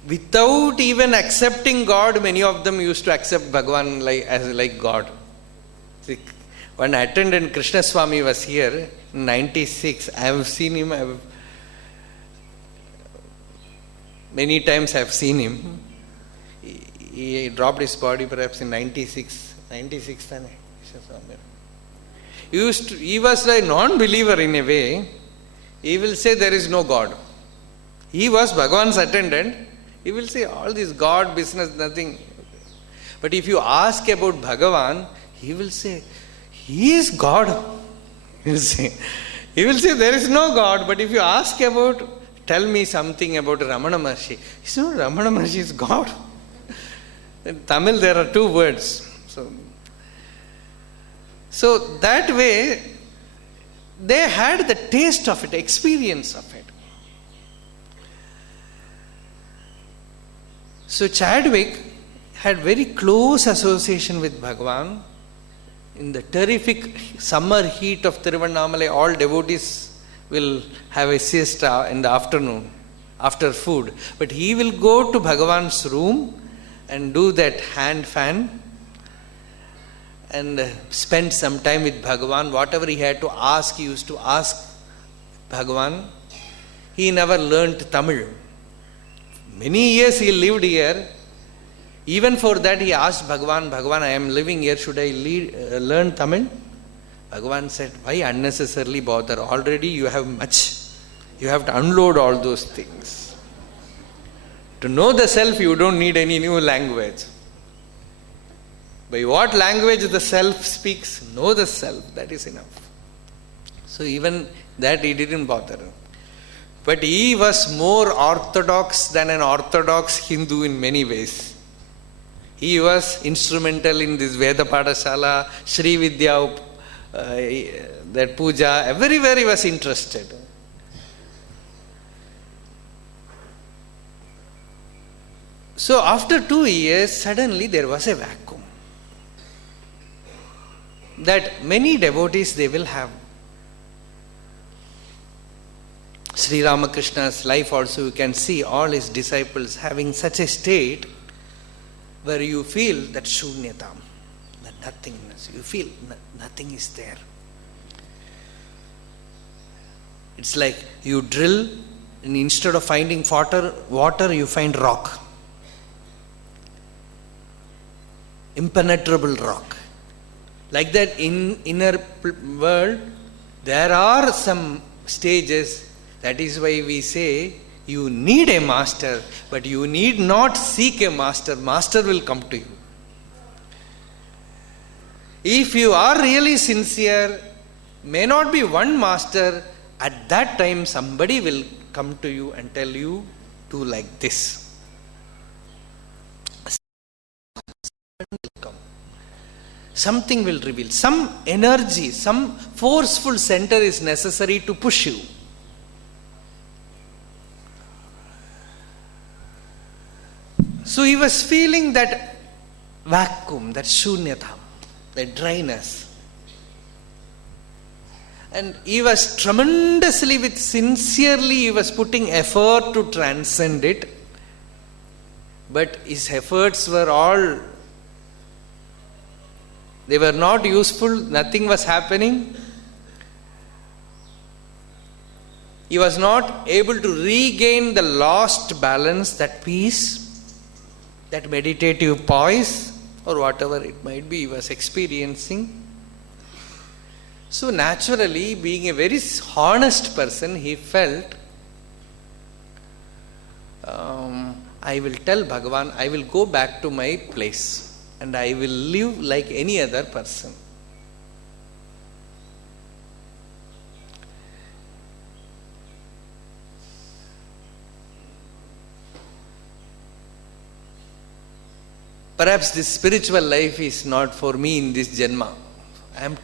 Without even accepting God, many of them used to accept Bhagavan like God. See, one attendant, Krishna Swami, was here in 96. I have seen him. Many times I have seen him. He dropped his body perhaps in 96. 96. He was a non-believer in a way. He will say there is no God. He was Bhagavan's attendant. He will say all this God business, nothing. But if you ask about Bhagavan, he will say, he is God. He will say there is no God. But if you ask about, tell me something about Ramana Maharshi, he says, no, Ramana Maharshi is God. In Tamil there are 2 words. So that way, they had the taste of it, experience of it. So Chadwick had very close association with Bhagavan. In the terrific summer heat of Tiruvannamalai, all devotees will have a siesta in the afternoon, after food. But he will go to Bhagavan's room and do that hand fan and spend some time with Bhagavan. Whatever he had to ask, he used to ask Bhagavan. He never learnt Tamil. Many years he lived here. Even for that he asked Bhagavan, Bhagavan, I am living here, should I learn Tamil? Bhagavan said, why unnecessarily bother? Already you have much. You have to unload all those things. To know the self, you don't need any new language. By what language the self speaks, know the self, that is enough. So even that he didn't bother. But he was more orthodox than an orthodox Hindu in many ways. He was instrumental in this Veda Padashala, Sri Vidya, that puja, everywhere he was interested. So after 2 years, suddenly there was a vacuum. That many devotees they will have. Sri Ramakrishna's life also, you can see all his disciples having such a state where you feel that shunyatam, that nothingness. You feel nothing is there. It's like you drill and instead of finding water you find rock. Impenetrable rock. Like that in inner world, there are some stages. That is why we say you need a master, but you need not seek a master. Master will come to you. If you are really sincere, may not be one master, at that time somebody will come to you and tell you, do like this. Something will reveal. Some energy, some forceful center is necessary to push you. So he was feeling that vacuum, that shunyata, that dryness. And he was tremendously, sincerely, he was putting effort to transcend it. But his efforts were all, they were not useful, nothing was happening. He was not able to regain the lost balance, that peace, that meditative poise, or whatever it might be, he was experiencing. So naturally, being a very honest person, he felt, I will tell Bhagavan, I will go back to my place and I will live like any other person. Perhaps this spiritual life is not for me in this Janma. I am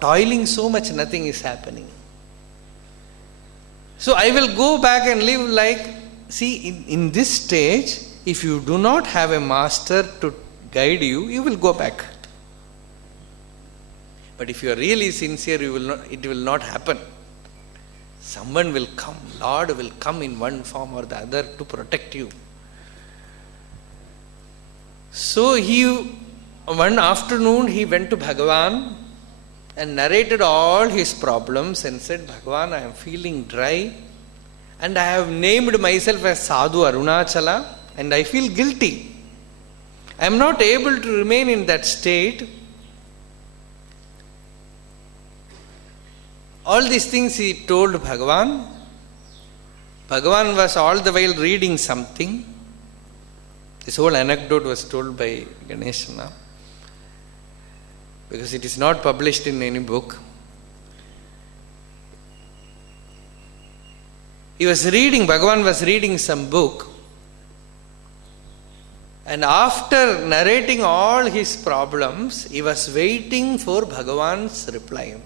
toiling so much, nothing is happening. So I will go back and live like, see, in this stage, if you do not have a master to guide you, you will go back. But if you are really sincere, it will not happen. Someone will come, Lord will come in one form or the other to protect you. So one afternoon he went to Bhagavan and narrated all his problems and said, Bhagavan, I am feeling dry and I have named myself as Sadhu Arunachala and I feel guilty. I am not able to remain in that state. All these things he told Bhagavan. Bhagavan was all the while reading something. This whole anecdote was told by Ganeshana, because it is not published in any book. Bhagavan was reading some book, and after narrating all his problems, he was waiting for Bhagavan's reply.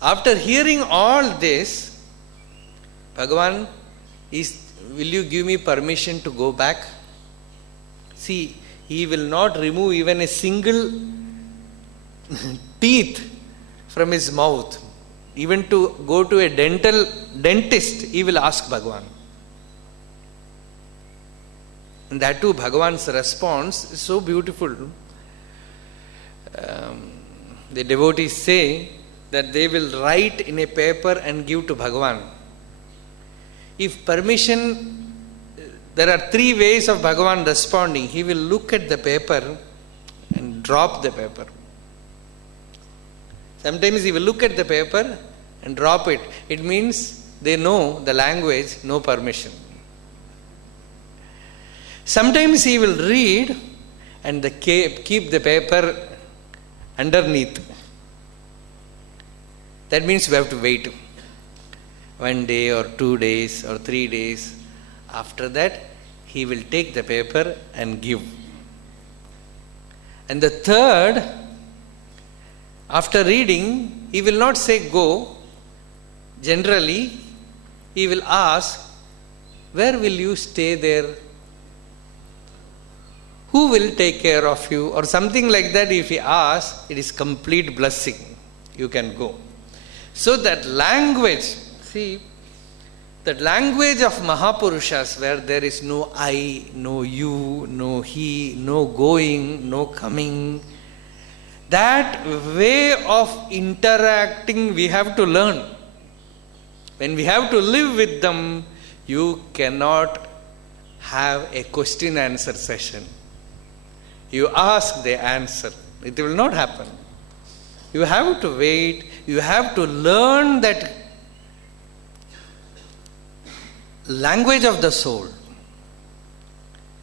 After hearing all this, Bhagavan will you give me permission to go back? See, he will not remove even a single teeth from his mouth. Even to go to a dentist, he will ask Bhagavan. And that too, Bhagavan's response is so beautiful. The devotees say that they will write in a paper and give to Bhagavan. If permission, there are three ways of Bhagavan responding. He will look at the paper and drop the paper. Sometimes he will look at the paper and drop it. It means they know the language, no permission. Sometimes he will read and keep the paper underneath. That means we have to wait 1 day or 2 days or 3 days. After that, he will take the paper and give. And the third, after reading, he will not say go. Generally, he will ask, where will you stay there? Who will take care of you? Or something like that. If he asks, it is complete blessing. You can go. So that language, see, that language of Mahapurushas, where there is no I, no you, no he, no going, no coming, that way of interacting we have to learn. When we have to live with them, you cannot have a question answer session. You ask, they answer. It will not happen. You have to wait. You have to learn that language of the soul,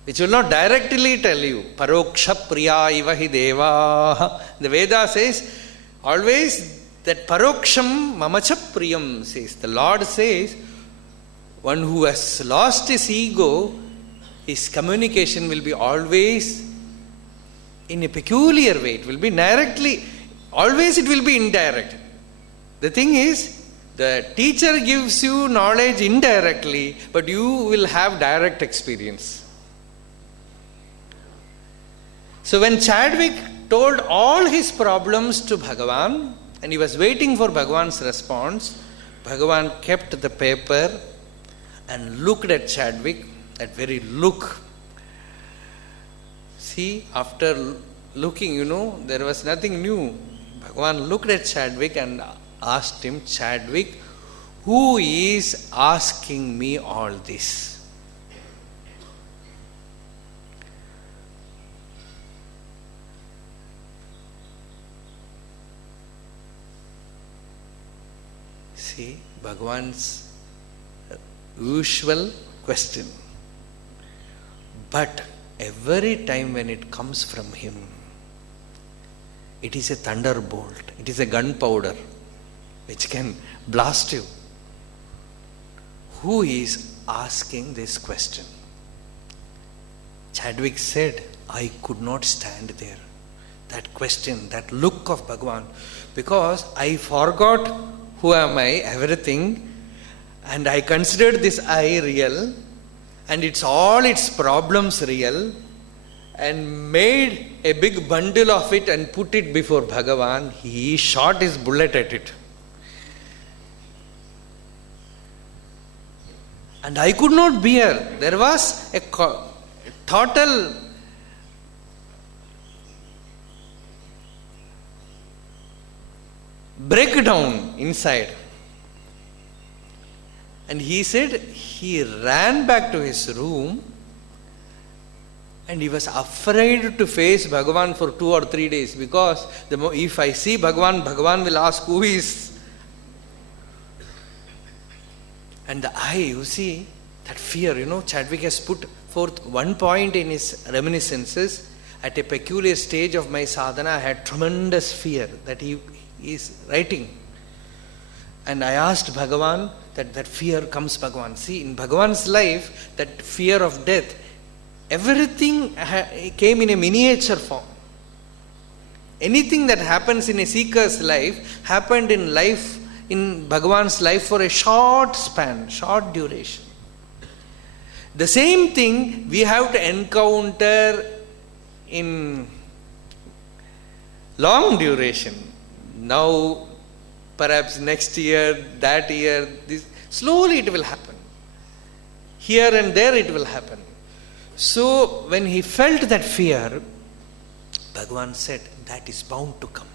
which will not directly tell you, Paroksha Priya Ivahi Deva. The Veda says, always that Paroksham Mamacha Priyam says. The Lord says, one who has lost his ego, his communication will be always in a peculiar way. It will be directly, always it will be indirect. The thing is, the teacher gives you knowledge indirectly, but you will have direct experience. So when Chadwick told all his problems to Bhagavan, and he was waiting for Bhagavan's response, Bhagavan kept the paper and looked at Chadwick, that very look. See, after looking, there was nothing new. Bhagavan looked at Chadwick and asked him, Chadwick, who is asking me all this? See, Bhagavan's usual question. But every time when it comes from him, it is a thunderbolt, it is a gunpowder which can blast you. Who is asking this question? Chadwick said, I could not stand there. That question, that look of Bhagavan, because I forgot who am I, everything, and I considered this I real, and it's all its problems real, and made a big bundle of it and put it before Bhagavan. He shot his bullet at it. And I could not bear. There was a total breakdown inside. And he said he ran back to his room and he was afraid to face Bhagavan for 2 or 3 days, because if I see Bhagavan, Bhagavan will ask who is. And the eye, you see, that fear, Chadwick has put forth one point in his reminiscences. At a peculiar stage of my sadhana, I had tremendous fear, that he is writing. And I asked Bhagavan that fear comes, Bhagavan. See, in Bhagavan's life, that fear of death, everything came in a miniature form. Anything that happens in a seeker's life happened in Bhagavan's life for a short span, short duration. The same thing we have to encounter in long duration. Now, perhaps next year, that year, this, slowly it will happen. Here and there it will happen. So, when he felt that fear, Bhagavan said, that is bound to come.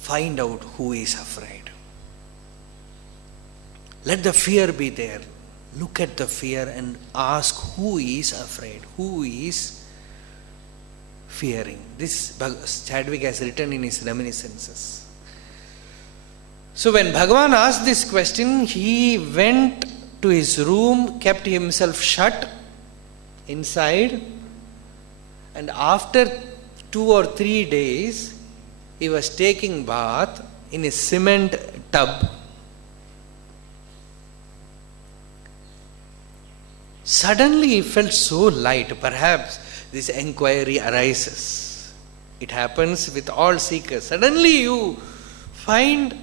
Find out who is afraid. Let the fear be there. Look at the fear and ask who is afraid, who is fearing. This Chadwick has written in his reminiscences. So when Bhagavan asked this question, he went to his room, kept himself shut inside, and after 2 or 3 days, he was taking bath in a cement tub. Suddenly he felt so light. Perhaps this inquiry arises. It happens with all seekers. Suddenly you find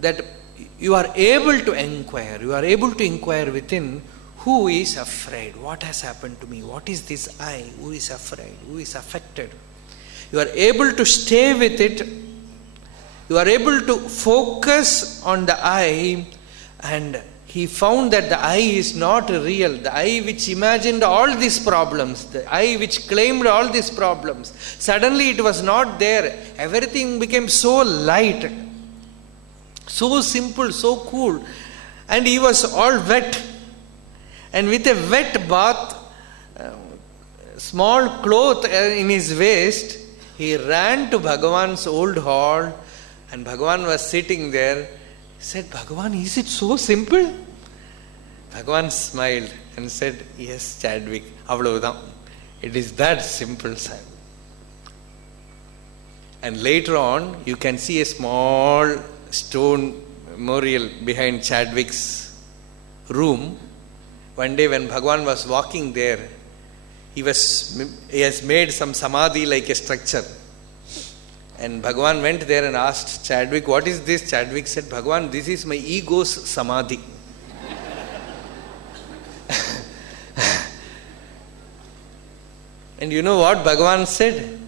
that you are able to inquire. You are able to inquire within, who is afraid? What has happened to me? What is this I? Who is afraid? Who is affected? You are able to stay with it. You are able to focus on the I, and he found that the I is not real. The I which imagined all these problems, the I which claimed all these problems, suddenly it was not there. Everything became so light, so simple, so cool. And he was all wet. And with a wet bath, small cloth in his waist, he ran to Bhagavan's old hall, and Bhagavan was sitting there. He said, Bhagavan, is it so simple? Bhagavan smiled and said, yes, Chadwick, avlavudam. It is that simple, sir. And later on, you can see a small stone memorial behind Chadwick's room. One day when Bhagavan was walking there, he has made some samadhi like a structure. And Bhagavan went there and asked Chadwick, what is this? Chadwick said, Bhagavan, this is my ego's samadhi. And you know what Bhagavan said?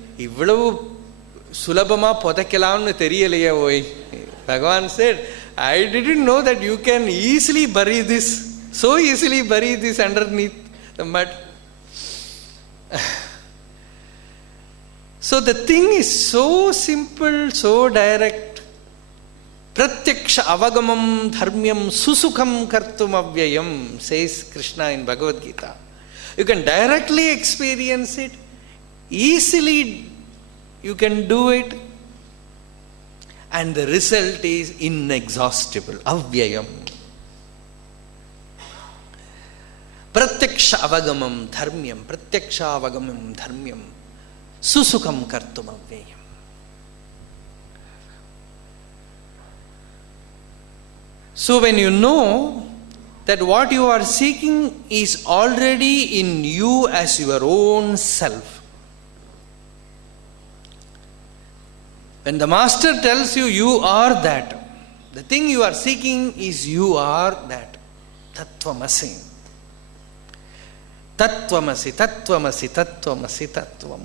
Bhagavan said, I didn't know that you can easily bury this, so easily bury this underneath the mud. So the thing is so simple, so direct. Pratyaksha avagamam dharmyam susukham kartum avyayam, says Krishna in Bhagavad Gita. You can directly experience it, easily you can do it, and the result is inexhaustible, avyayam. Pratyaksha avagamam dharmyam, pratyaksha avagamam dharmyam, susukham kartum avyayam. So when you know that what you are seeking is already in you as your own self, when the master tells you, you are that, the thing you are seeking is you are that. Tattvamasi. Tattvamasi, tattvamasi, tattvamasi, tattvam.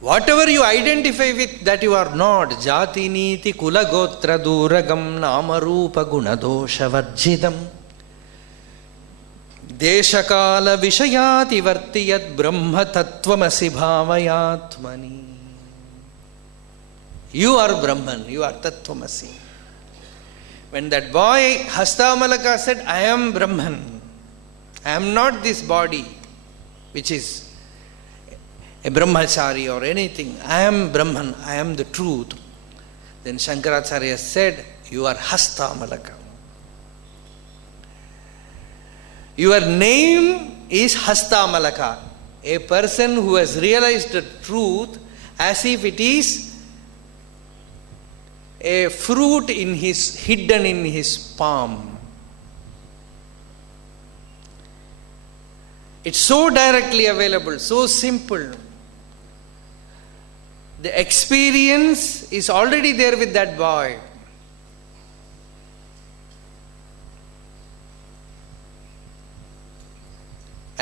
Whatever you identify with, that you are not. Jati niti kula gotra duragam nama rupa gunadosha varjidam. Deshakala vishayati vartiyat brahma tattvamasi bhavayatmani. You are Brahman, you are Tattvamasi. When that boy Hastamalaka said, I am Brahman, I am not this body which is a brahmachari or anything, I am Brahman, I am the truth. Then Shankaracharya said, you are Hastamalaka. Your name is Hastamalaka, a person who has realized the truth as if it is a fruit hidden in his palm. It's so directly available, so simple. The experience is already there with that boy.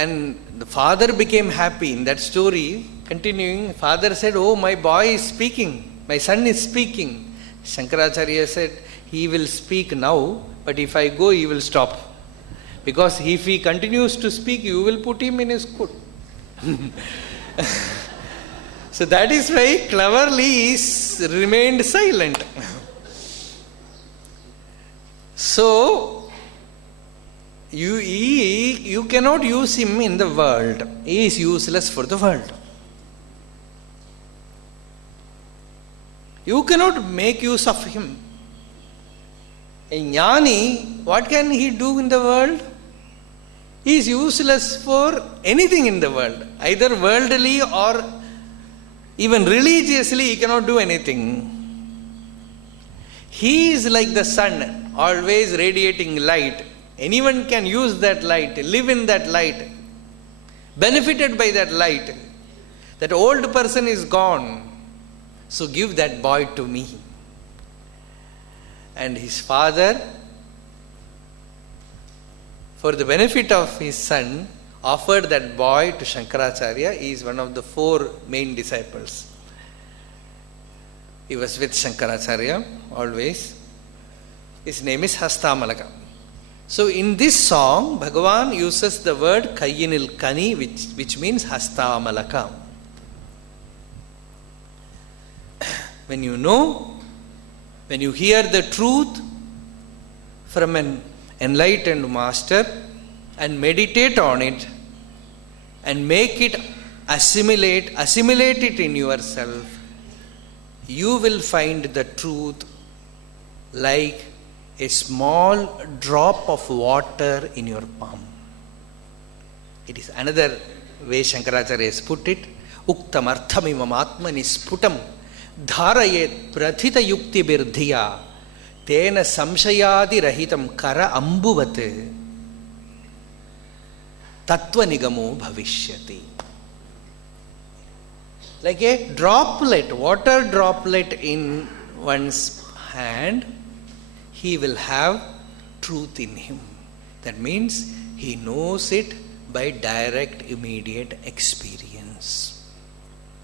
And the father became happy. In that story, continuing, father said, "Oh, my boy is speaking, my son is speaking." Shankaracharya said, "He will speak now, but if I go, he will stop. Because if he continues to speak, you will put him in a school." So that is why cleverly he remained silent. So, you cannot use him in the world. He is useless for the world. You cannot make use of him. A jnani, what can he do in the world? He is useless for anything in the world. Either worldly or even religiously, he cannot do anything. He is like the sun, always radiating light. Anyone can use that light, live in that light, benefited by that light. That old person is gone, so give that boy to me. And his father, for the benefit of his son, offered that boy to Shankaracharya. He is one of the 4 main disciples. He was with Shankaracharya always. His name is Hastamalaka. So in this song, Bhagavan uses the word Kayyinil Kani, which means Hastamalaka. When you hear the truth from an enlightened master and meditate on it and make it assimilate it in yourself, you will find the truth like a small drop of water in your palm. It is another way Shankaracharya has put it. Uktam arthamimam atmani sputam dharayet prathita yukti birdhiya tena samshayadi rahitam kara ambuvate tattva nigamo bhavishyati. Like a droplet, water droplet in one's hand, he will have truth in him. That means he knows it by direct, immediate experience.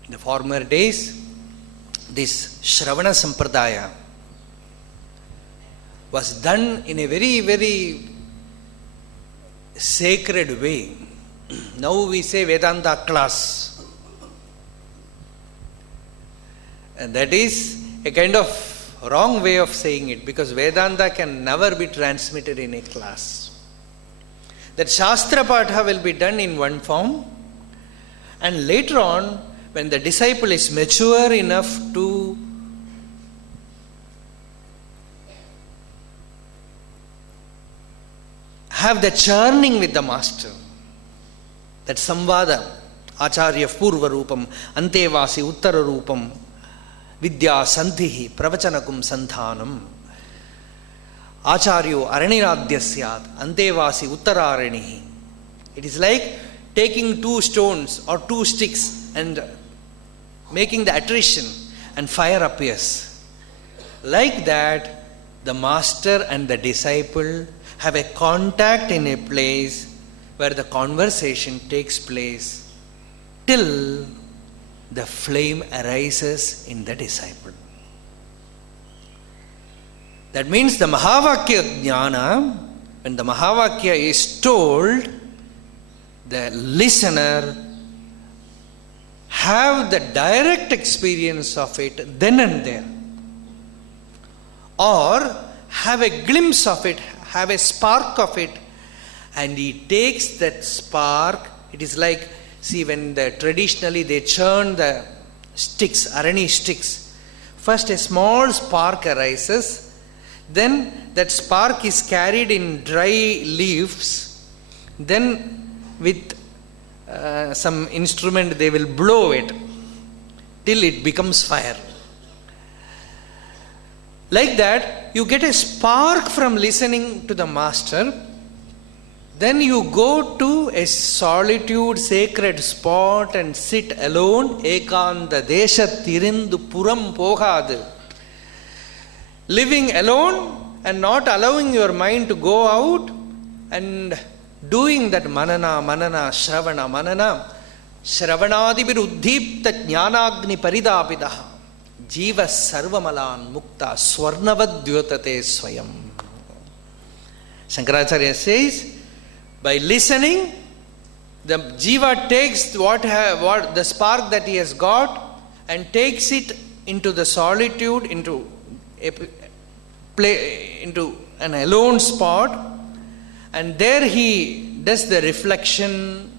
In the former days, this Shravana Sampradaya was done in a very, very sacred way. Now we say Vedanta class. And that is a kind of wrong way of saying it, because Vedanta can never be transmitted in a class. That Shastra Patha will be done in one form, and later on, when the disciple is mature enough to have the churning with the master, that samvada, acharya purva rupam, antevasi uttara rupam, vidya sandhihi pravachanakum santhanam, acharyo araniradyasya antevasi uttararanihi. It is like taking 2 stones or 2 sticks and making the attrition, and fire appears. Like that, the master and the disciple have a contact in a place where the conversation takes place till the flame arises in the disciple. That means the Mahavakya Jnana, when the Mahavakya is told, the listener have the direct experience of it then and there, or have a glimpse of it, have a spark of it, and he takes that spark. It is like, see, when traditionally they churn the sticks, arani sticks, first a small spark arises, then that spark is carried in dry leaves, then with some instrument they will blow it till it becomes fire. Like that, you get a spark from listening to the master. Then you go to a solitude, sacred spot and sit alone. Ekanda desha tirindu puram pohadu. Living alone and not allowing your mind to go out and doing that manana, shravana, shravanadibir uddhipta jnanagni paridapidaha, jiva sarvamalan mukta swarnavadyotate swayam. Shankaracharya says, by listening, the jiva takes what the spark that he has got and takes it into the solitude, into an alone spot, and there he does the reflection,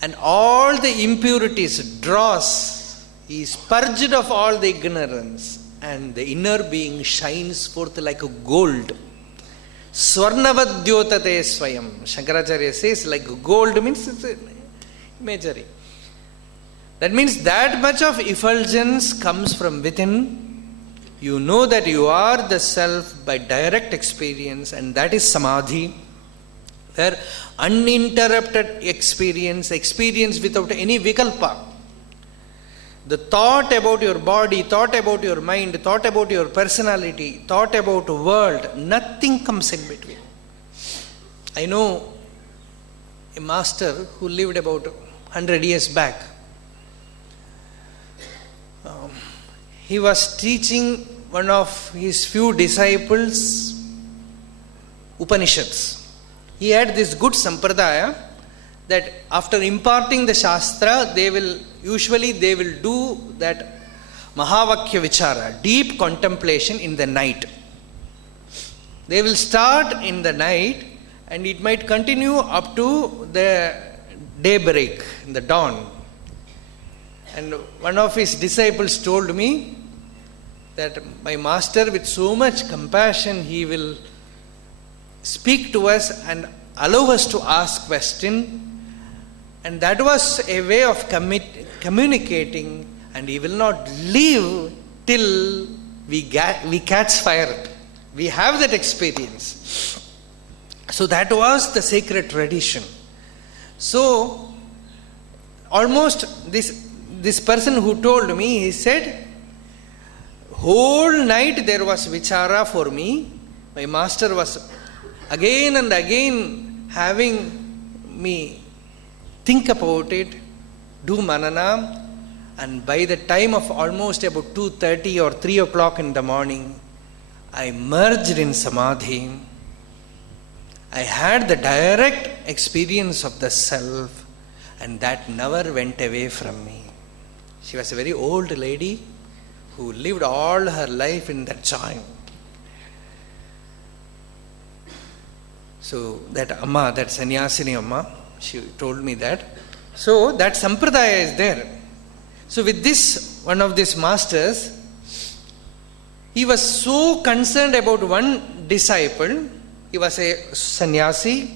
and all the impurities draws. He is purged of all the ignorance, and the inner being shines forth like a gold. Swarnavadyotate swayam. Shankaracharya says, like gold means it's imagery. That means that much of effulgence comes from within. You know that you are the self by direct experience, and that is samadhi, where uninterrupted experience without any vikalpa. The thought about your body, thought about your mind, thought about your personality, thought about the world, nothing comes in between. I know a master who lived about 100 years back. He was teaching one of his few disciples Upanishads. He had this good sampradaya that after imparting the Shastra, they will do that Mahavakya Vichara, deep contemplation in the night. They will start in the night and it might continue up to the daybreak, in the dawn. And one of his disciples told me that my master, with so much compassion, he will speak to us and allow us to ask questions. And that was a way of communicating, and he will not leave till we catch fire. We have that experience. So that was the sacred tradition. So almost this person who told me, he said, whole night there was vichara for me. My master was again and again having me think about it, do manana, and by the time of almost about 2:30 or 3 o'clock in the morning, I merged in samadhi. I had the direct experience of the self, and that never went away from me. She was a very old lady who lived all her life in that joy. So that Amma, that sannyasini Amma, she told me that. So that sampradaya is there. So with this, one of these masters, he was so concerned about one disciple. He was a sannyasi,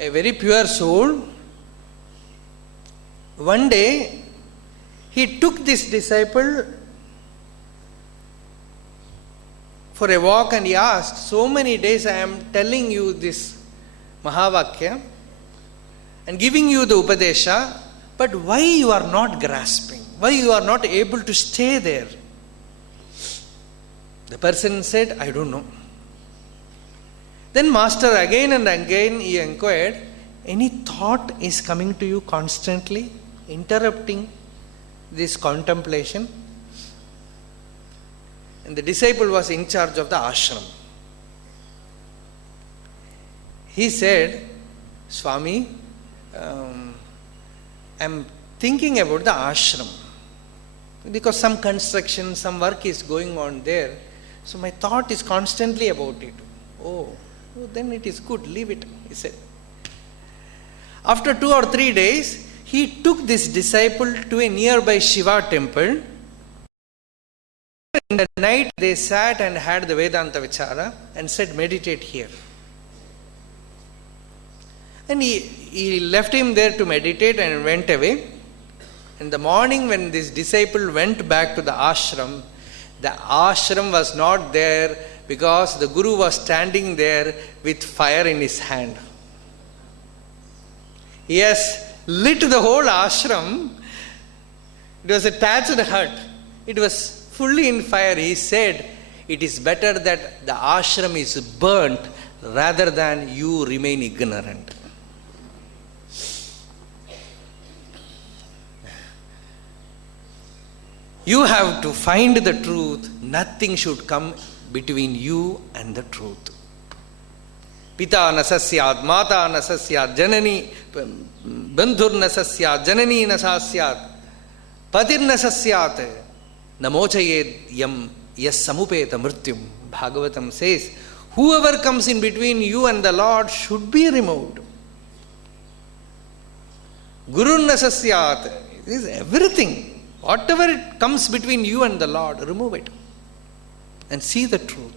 a very pure soul. One day, he took this disciple for a walk and he asked, so many days I am telling you this Mahavakya and giving you the Upadesha, but why you are not grasping? Why you are not able to stay there? The person said, I don't know. Then master again and again he inquired, any thought is coming to you constantly, interrupting this contemplation? And the disciple was in charge of the ashram. He said, Swami, I am thinking about the ashram because some construction, some work is going on there. So my thought is constantly about it. Oh, then it is good, leave it, he said. After 2 or 3 days, he took this disciple to a nearby Shiva temple. In the night, they sat and had the Vedanta Vichara and said, meditate here. And he left him there to meditate and went away. In the morning, when this disciple went back to the ashram was not there because the Guru was standing there with fire in his hand. He has lit the whole ashram. It was a thatched hut. It was fully in fire. He said, it is better that the ashram is burnt rather than you remain ignorant. You have to find the truth. Nothing should come between you and the truth. Pita na sasyat, mata na sasyat, janani, bandhur na sasyat, janani na sasyat, patir na sasyat, namochayed yam yas samupeta mrityum. Bhagavatam says, whoever comes in between you and the Lord should be removed. Guru na sasyat, it is everything. Whatever it comes between you and the Lord, remove it and see the truth.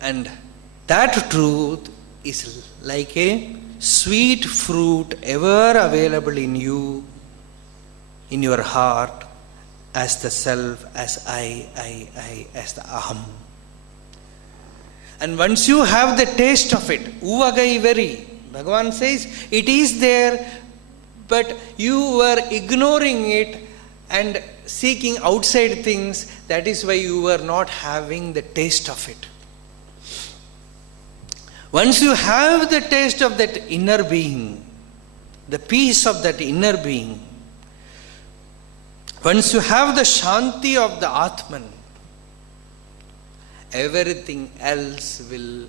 And that truth is like a sweet fruit ever available in you, in your heart, as the self, as I, as the aham. And once you have the taste of it, uvagai veri, Bhagavan says, it is there, but you were ignoring it and seeking outside things. That is why you were not having the taste of it. Once you have the taste of that inner being, the peace of that inner being, once you have the shanti of the Atman, everything else will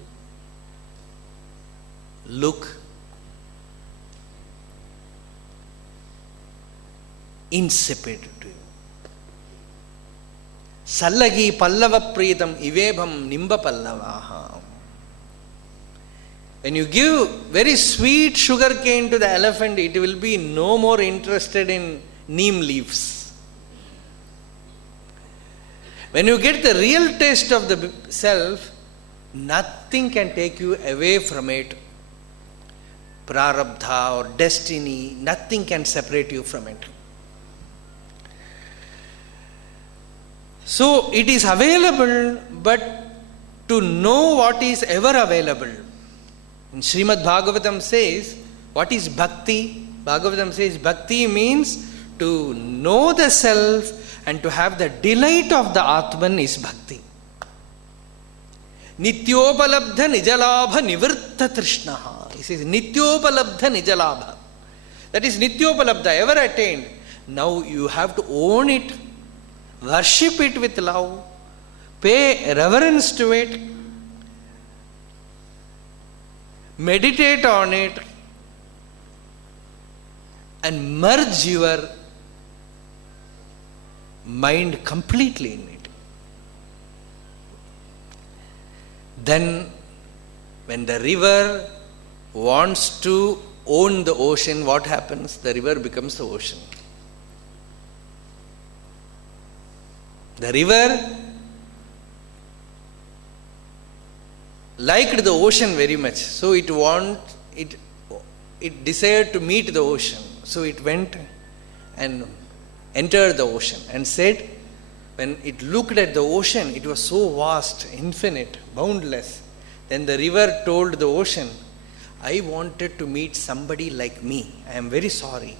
look insipid to you. Sallagi pallava pritam ivebham nimba pallavaha. When you give very sweet sugar cane to the elephant, it will be no more interested in neem leaves. When you get the real taste of the self, nothing can take you away from it. Prarabdha or destiny, nothing can separate you from it. So it is available, but to know what is ever available. In Srimad Bhagavatam says, what is bhakti? Bhagavatam says, bhakti means to know the self and to have the delight of the Atman is bhakti. Nityopalabdha nijalabha nivritta trishnaha. He says, Nityopalabdha nijalabha. That is Nityopalabdha, ever attained. Now you have to own it, worship it with love, pay reverence to it, meditate on it, and merge your mind completely in it. Then, when the river wants to own the ocean, what happens? The river becomes the ocean. The river liked the ocean very much, so it desired to meet the ocean. So it went and entered the ocean and said, when it looked at the ocean, it was so vast, infinite, boundless. Then the river told the ocean, I wanted to meet somebody like me. I am very sorry.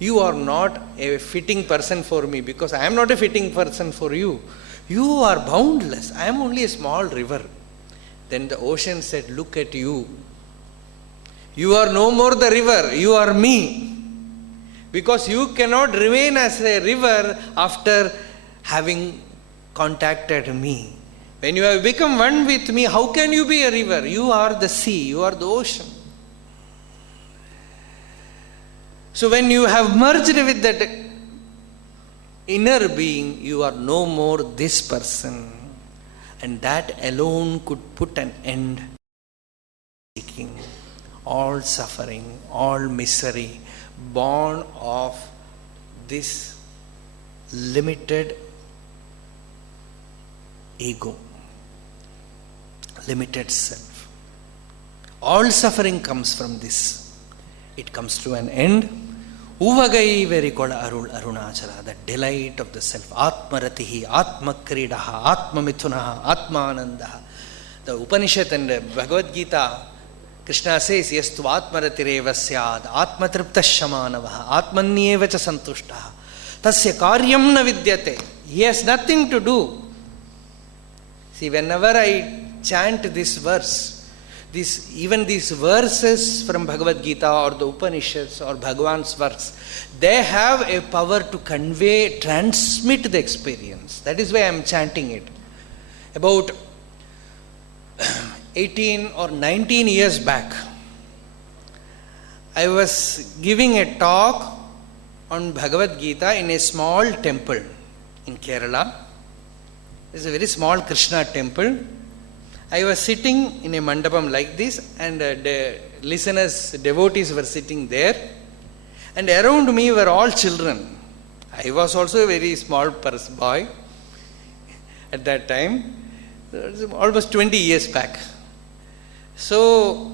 You are not a fitting person for me because I am not a fitting person for you. You are boundless. I am only a small river. Then the ocean said, look at you. You are no more the river. You are me. Because you cannot remain as a river after having contacted me. When you have become one with me, how can you be a river? You are the sea, you are the ocean. So when you have merged with that inner being, you are no more this person. And that alone could put an end to seeking, all suffering, all misery, born of this limited ego, limited self. All suffering comes from this. It comes to an end. Uvagai verikola arul arunachala, the delight of the self. Atmaratihi, atmakridaha, atmamithunaha, atmanandaha. The Upanishad and Bhagavad Gita, Krishna says, Yastu atmaratireva syad, atmatripta shamanavaha, atmanyevacha santushtaha. Tasya karyam na vidyate. He has nothing to do. See, whenever I chant this verse, even these verses from Bhagavad Gita or the Upanishads or Bhagavan's works, they have a power to convey, transmit the experience. That is why I am chanting it. About 18 or 19 years back, I was giving a talk on Bhagavad Gita in a small temple in Kerala. It's a very small Krishna temple. I was sitting in a mandapam like this, and the listeners, devotees were sitting there, and around me were all children. I was also a very small boy at that time, almost 20 years back. So,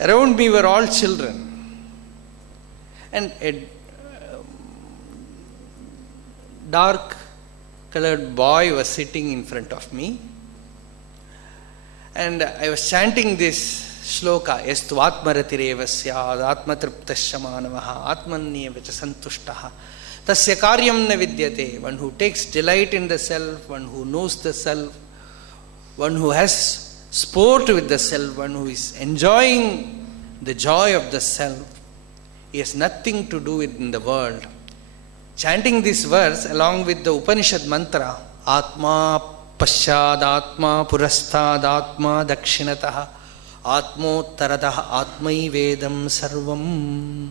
around me were all children, and a dark colored boy was sitting in front of me, and I was chanting this shloka, Yastu atmaratireva syad atmatriptasya manavaha atmanyevacha santushtaha tasya karyam na vidyate. One who takes delight in the self, one who knows the self, one who has sport with the self, one who is enjoying the joy of the self, he has nothing to do in the world. Chanting this verse along with the Upanishad mantra, Atma Pasyad Atma Purastad Atma Dakshinataha Atmottaradaha Atmai Vedam Sarvam.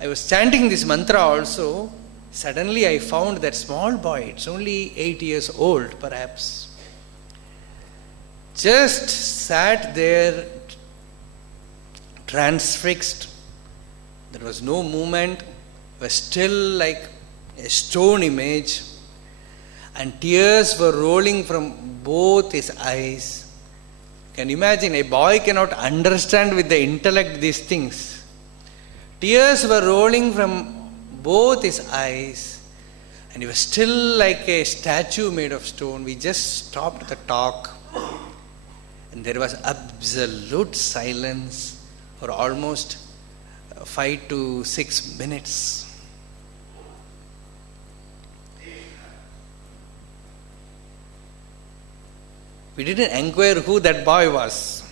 I was chanting this mantra also. Suddenly I found that small boy, it's only 8 years old perhaps, just sat there transfixed. There was no movement, was still like a stone image, and tears were rolling from both his eyes. You can imagine, a boy cannot understand with the intellect these things. Tears were rolling from both his eyes, and he was still like a statue made of stone. We just stopped the talk, and there was absolute silence for almost 5 to 6 minutes. We didn't inquire who that boy was.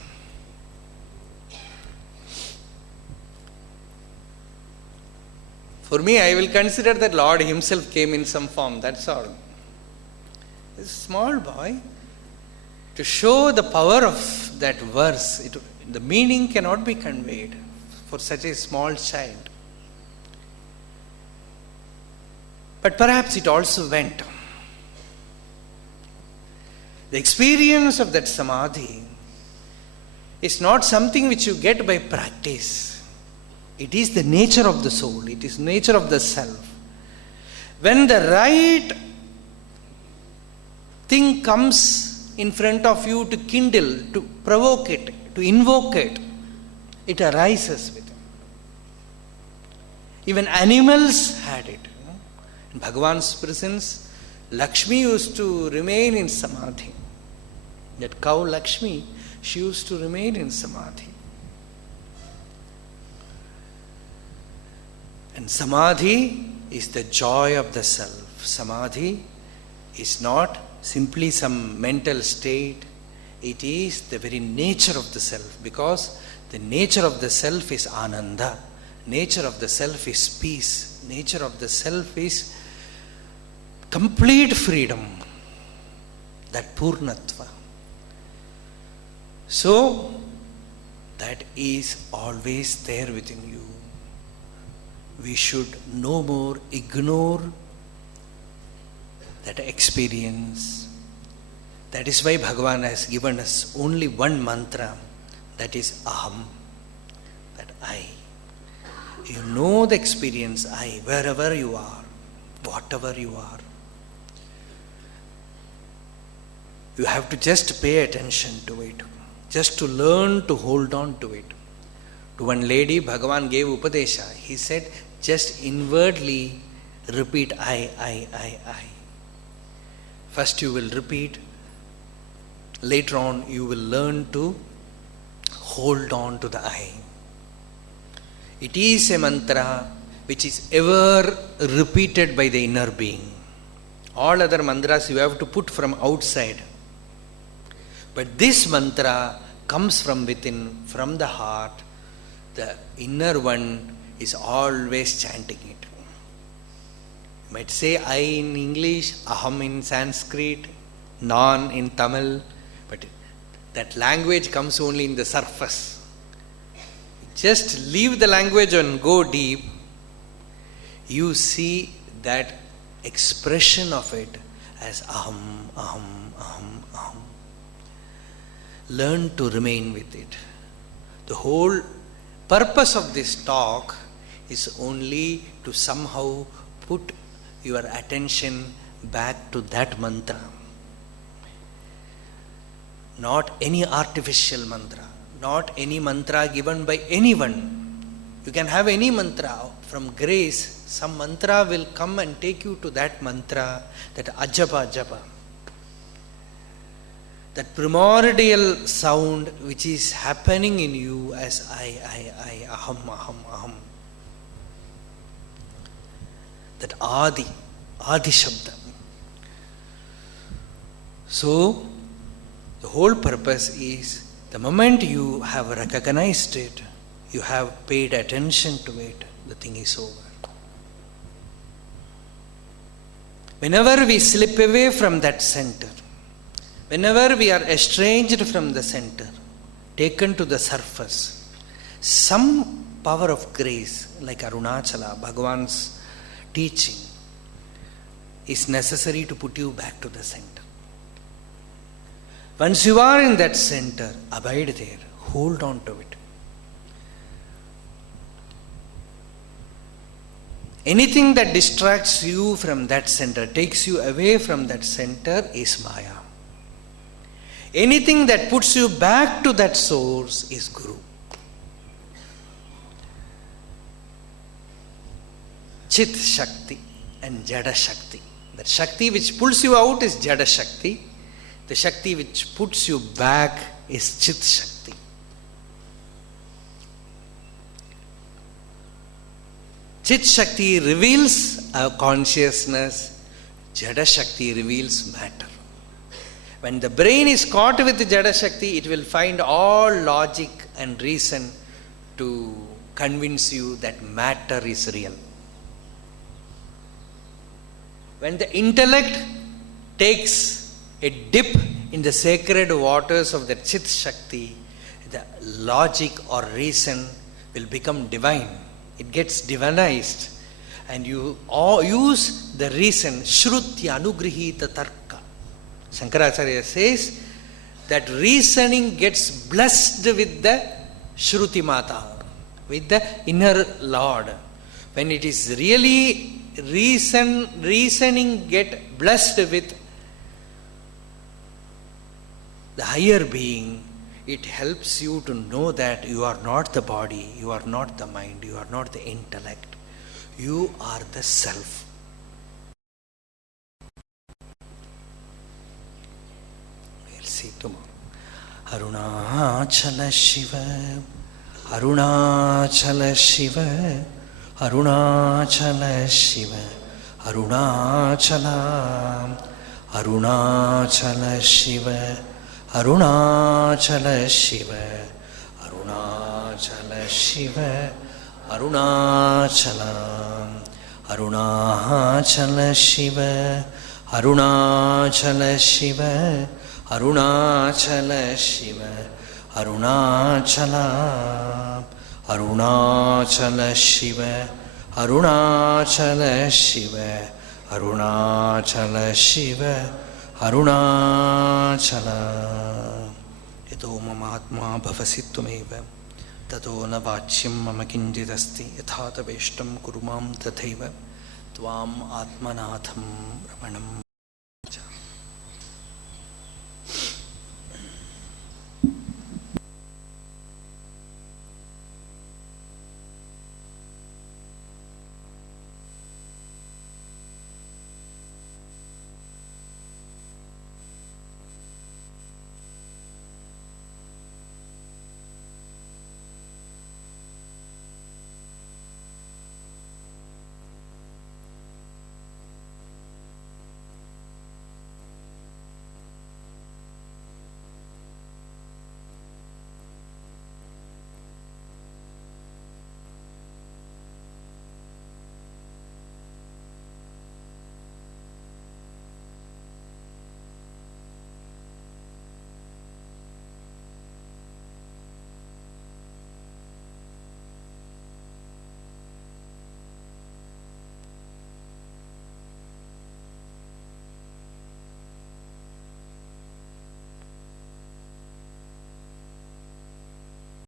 For me, I will consider that Lord Himself came in some form, that's all. A small boy, to show the power of that verse, the meaning cannot be conveyed for such a small child. But perhaps it also went. The experience of that samadhi is not something which you get by practice. It is the nature of the soul. It is nature of the self. When the right thing comes in front of you to kindle, to provoke it, to invoke it, it arises with it. Even animals had it. In Bhagavan's presence, Lakshmi used to remain in samadhi. That cow Lakshmi, she used to remain in samadhi. And samadhi is the joy of the self. Samadhi is not simply some mental state. It is the very nature of the self, because the nature of the self is ananda. Nature of the self is peace. Nature of the self is complete freedom, that purnatva. So, that is always there within you. We should no more ignore that experience. That is why Bhagavan has given us only one mantra, that is Aham, that I. You know the experience I, wherever you are, whatever you are. You have to just pay attention to it, just to learn to hold on to it. To one lady, Bhagavan gave Upadesha. He said, just inwardly repeat I. First you will repeat, later on you will learn to hold on to the I. It is a mantra which is ever repeated by the inner being. All other mantras you have to put from outside. But this mantra comes from within, from the heart. The inner one is always chanting it. You might say I in English, aham in Sanskrit, nan in Tamil, but that language comes only in the surface. Just leave the language and go deep. You see that expression of it as aham, aham, aham, aham. Learn to remain with it. The whole purpose of this talk is only to somehow put your attention back to that mantra. Not any artificial mantra, not any mantra given by anyone. You can have any mantra from grace. Some mantra will come and take you to that mantra, that ajapa japa. That primordial sound which is happening in you as I, aham, aham, aham. That Adi Shabda. So, the whole purpose is, the moment you have recognized it, you have paid attention to it, the thing is over. Whenever we slip away from that center, whenever we are estranged from the center, taken to the surface, some power of grace, like Arunachala, Bhagavan's teaching, is necessary to put you back to the center. Once you are in that center, abide there, hold on to it. Anything that distracts you from that center, takes you away from that center, is Maya. Anything that puts you back to that source is Guru. Chit Shakti and Jada Shakti. The Shakti which pulls you out is Jada Shakti. The Shakti which puts you back is Chit Shakti. Chit Shakti reveals our consciousness. Jada Shakti reveals matter. When the brain is caught with Jada Shakti, it will find all logic and reason to convince you that matter is real. When the intellect takes a dip in the sacred waters of the Chit Shakti, the logic or reason will become divine. It gets divinized. And you all use the reason, Shrutya Anugrihita Tarka. Shankaracharya says that reasoning gets blessed with the Shruti Mata, with the inner Lord. When it is really reasoning get blessed with the higher being, it helps you to know that you are not the body, you are not the mind, you are not the intellect, you are the self. We'll see tomorrow. Arunachala Shiva, Arunachala Shiva, Arunachala Shiva, Arunachala, Arunachala Shiva, Arunachala Shiva, Arunachala Shiva, Arunachala, Arunachala Shiva, Arunachala Shiva, Arunachala Shiva, Arunachala, Arunachala Shiva, Arunachala Shiva, Arunachala Shiva, Arunachala. Yato mamatma bhavasitvameva tato na vachyam mama kinjidasti yathata veshtam kurumam tathaiva tvam atmanatham ramanam.